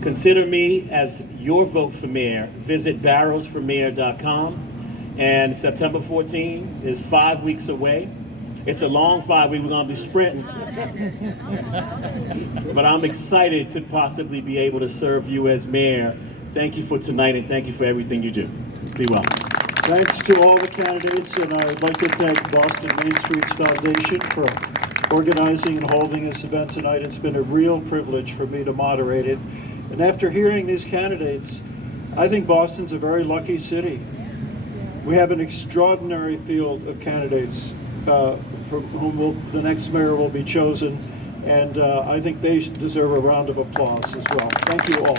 Consider me as your vote for mayor. Visit barrosformayor.com. And September 14 is 5 weeks away. It's a long 5 weeks. We're going to be sprinting. But I'm excited to possibly be able to serve you as mayor. Thank you for tonight, and thank you for everything you do. Be well. Thanks to all the candidates, and I would like to thank Boston Main Streets Foundation for organizing and holding this event tonight. It's been a real privilege for me to moderate it. And after hearing these candidates, I think Boston's a very lucky city. We have an extraordinary field of candidates from whom the next mayor will be chosen, and I think they deserve a round of applause as well. Thank you all.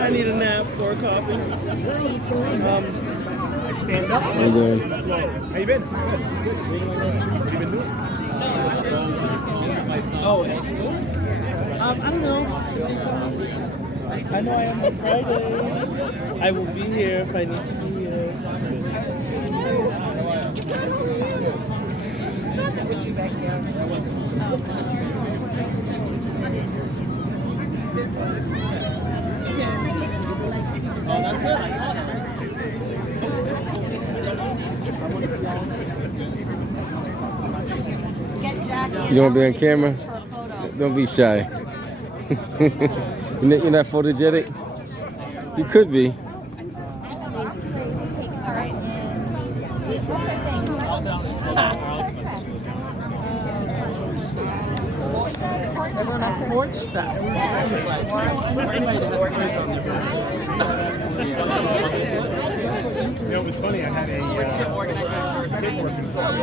I need a nap or coffee. Stand up. How you doing? How you been? Good. What you been doing? Oh, excellent. I don't know. I know I am on Friday. I will be here if I need to be here. Wish you back down. Oh, that's good. I saw that. You want to be on camera? Don't be shy. You're not photogenic? You could be. Everyone on Porch Fest. You know, it was funny. I had a kid working for me.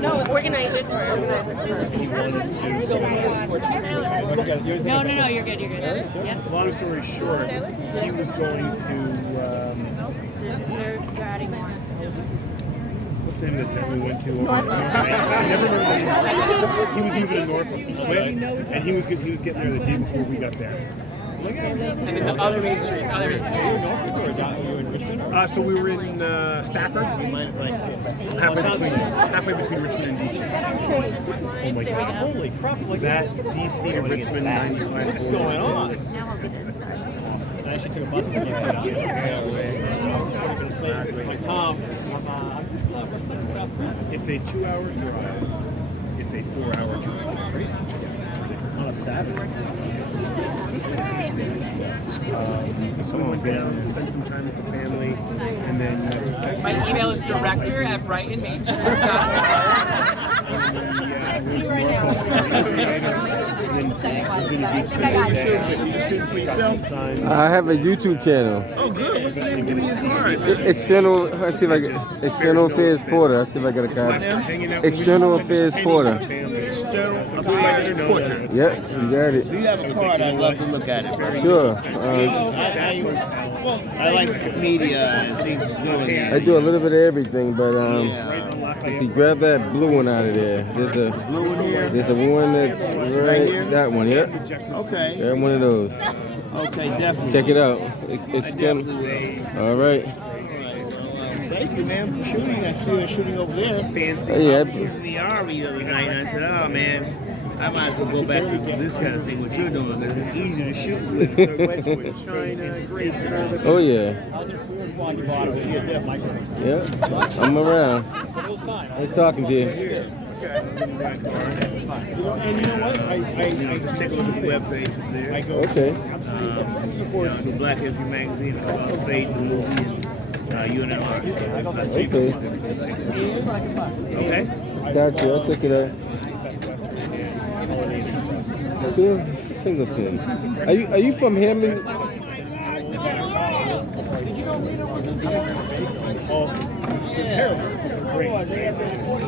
No, organizers first. So what is Porch Fest? No, you're good. Yeah. Long story short, he was going to. They're adding more. What's the name of the town we went to? I never remember the name. He was moving to Norfolk, and he was getting there the day before we got there. And then the other main streets. Are you in Norfolk or are you in Richmond? So we were in Stafford, halfway between Richmond and DC. Oh my God! Holy crap! That DC to Richmond 95. What's going on? I actually took a bus from here. Like Tom, I'm just stuck with that. It's a 2-hour drive. It's a 4-hour drive. On a Saturday. So I'm going down, spend some time with the family, and then... My email is director@brightonmainstreet.com. I have a YouTube channel. Oh, good. What's the name? Give me his card. External. I see like External Affairs Porter. I see if I got a card. External Affairs Porter. External Affairs Porter. Yep, you got it. Do you have a card? I'd love to look at it. Sure. I like media and things. I do a little bit of everything, but let's see. Grab that blue one out of there. There's a blue one here. There's a one that's right. That one. Yep. Okay. Grab one of those. Okay, definitely. Check it out. External. All right. Thank you, man, for shooting. I see you shooting over there. Fancy. Yeah. I was using the Army the other night, and I said, "Oh man, I might as well go back to this kind of thing. What you're doing, because it's easy to shoot with." China, great service. Oh yeah. Yeah. I'm around. Nice talking to you. And you know what? I just take a look at the webpage there. Okay. The Black History Magazine, Fate, the movies, UNLR. Okay. Okay? Gotcha. I'll check it out. Singleton. Are you from Hammond?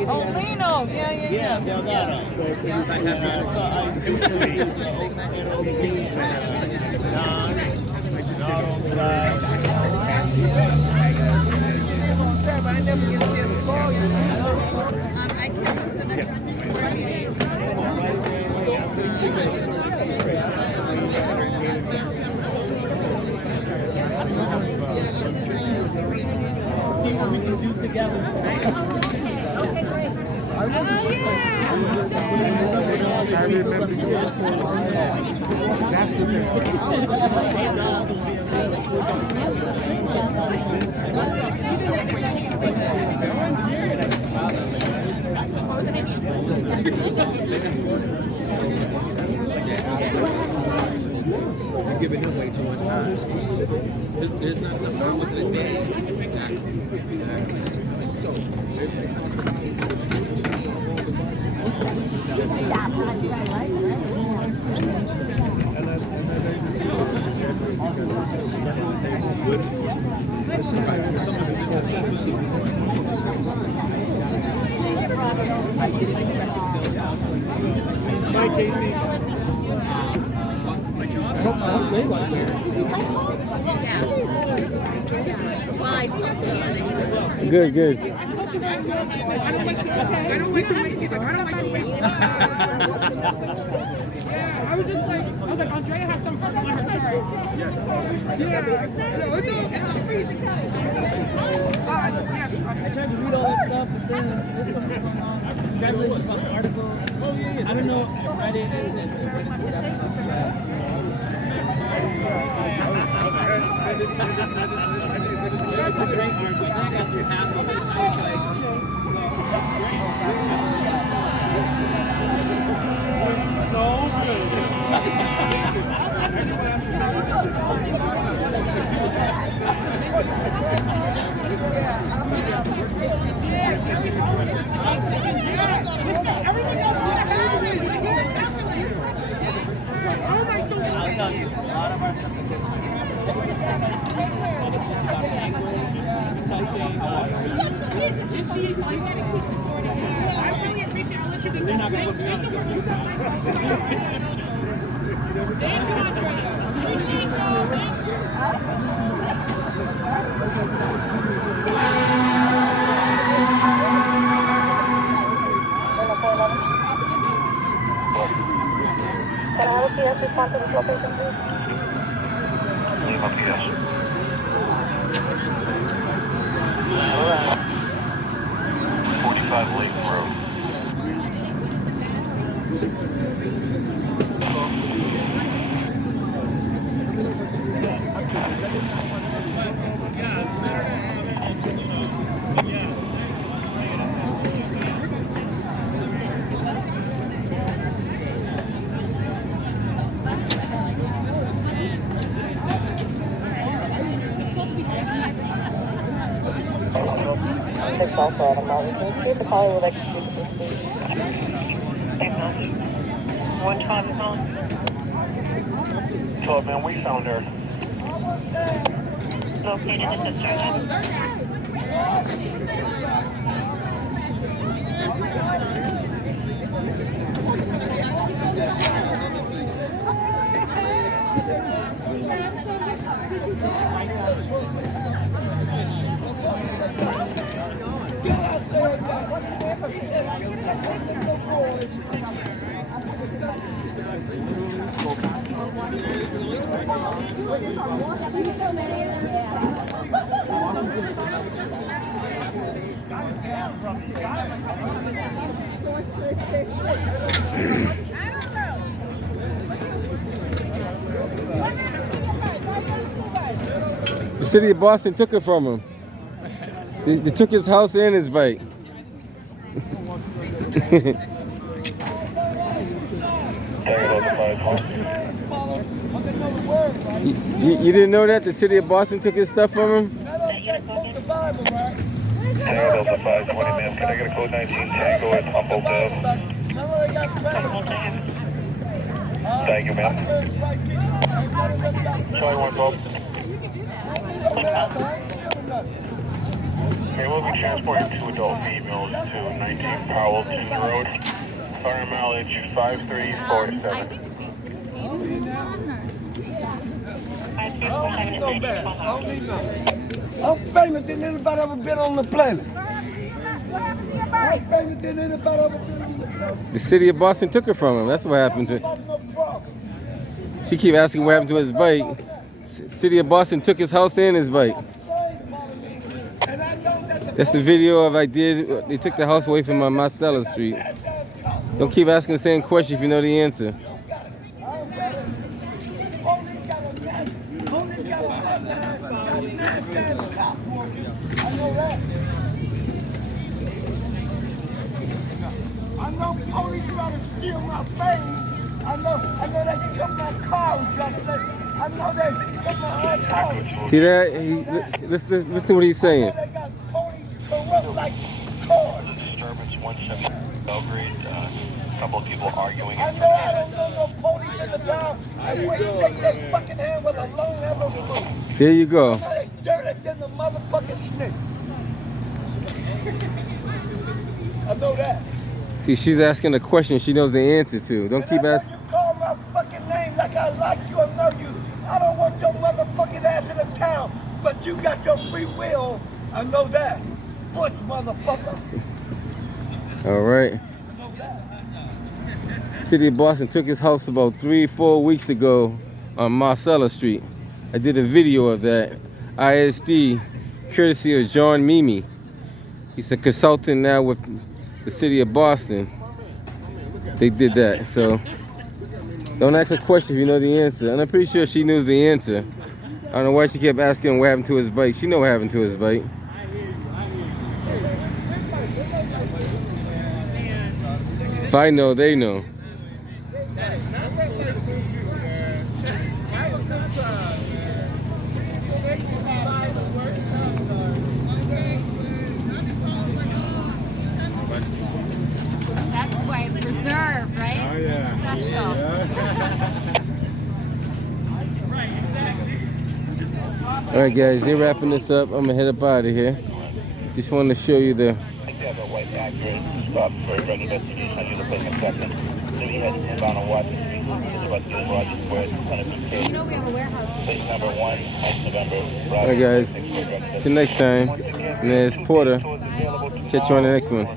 Oh, Lino. Yeah. Delgado. I never get a chance to call you. See what we can do together. You're giving him way too much time. There's not enough hours in a day. Bye, Casey. Good. I don't like to wait. She's like, I don't like to wait. Yeah, I was like, Andrea has some purple on her chart. Yes. Yeah. I tried to read all that stuff, but then there's so much going on. Congratulations on the article. I don't know. I read it and then read it to death. That's a great article. I got through half of it. I was like, so good. I'll tell you, a lot of our stuff is different. And it's just about language, touching. I really appreciate it. I'll let you be. They're not going to put me on a good mood. Thank you, Andrea. Appreciate y'all. Can I have a PS respond to this location, please? Lima PS. 6 also at a moment. Can you see if the caller would like to speak to this, please? 112 is on. 12, man, we found her. Located in the surgeon. The city of Boston took it from him. They took his house and his bike. You didn't know that? The city of Boston took his stuff from him? Delta 520, ma'am. Can I get a code 19 Tango at Humboldt Ave? Thank you, ma'am. Charlie 112. Okay, we'll be transporting 2 adult females to 19 Powellton Road. Current mileage 5347. I'm famous than anybody ever been on the planet. I'm famous than anybody ever been on the planet. The city of Boston took it from him. That's what happened to him. She keep asking what happened to his bike. City of Boston took his house and his bike. That's the video of I did. They took the house away from on Marcella Street. Don't keep asking the same question if you know the answer. I know police try to steal my fame. I know they took my car yesterday. I know they took my whole car. See that? Listen to what he's saying. They got police corrupt like cars. Disturbance 170 Belgrade. A couple of people arguing. I know I don't know no police in the town. I wouldn't take that fucking hand with a long handle spoon. There you go. I know they dirty than a motherfucking snitch. I know that. See, she's asking a question she knows the answer to. Don't keep asking. You call my fucking name like I like you or know you. I don't want your motherfucking ass in the town, but you got your free will. I know that. Bush motherfucker. All right. City of Boston took his house about 3-4 weeks ago on Marcella Street. I did a video of that. ISD, courtesy of John Mimi. He's a consultant now with the city of Boston. They did that. So don't ask a question if you know the answer. And I'm pretty sure she knew the answer. I don't know why she kept asking what happened to his bike. She know what happened to his bike. If I know, they know. That's why it's reserved, right? Oh, yeah. It's special. All right, guys, they're wrapping this up. I'm gonna head up out of here. Just wanted to show you the. All right, guys. Till next time. And there's Porter. Catch you on the next one.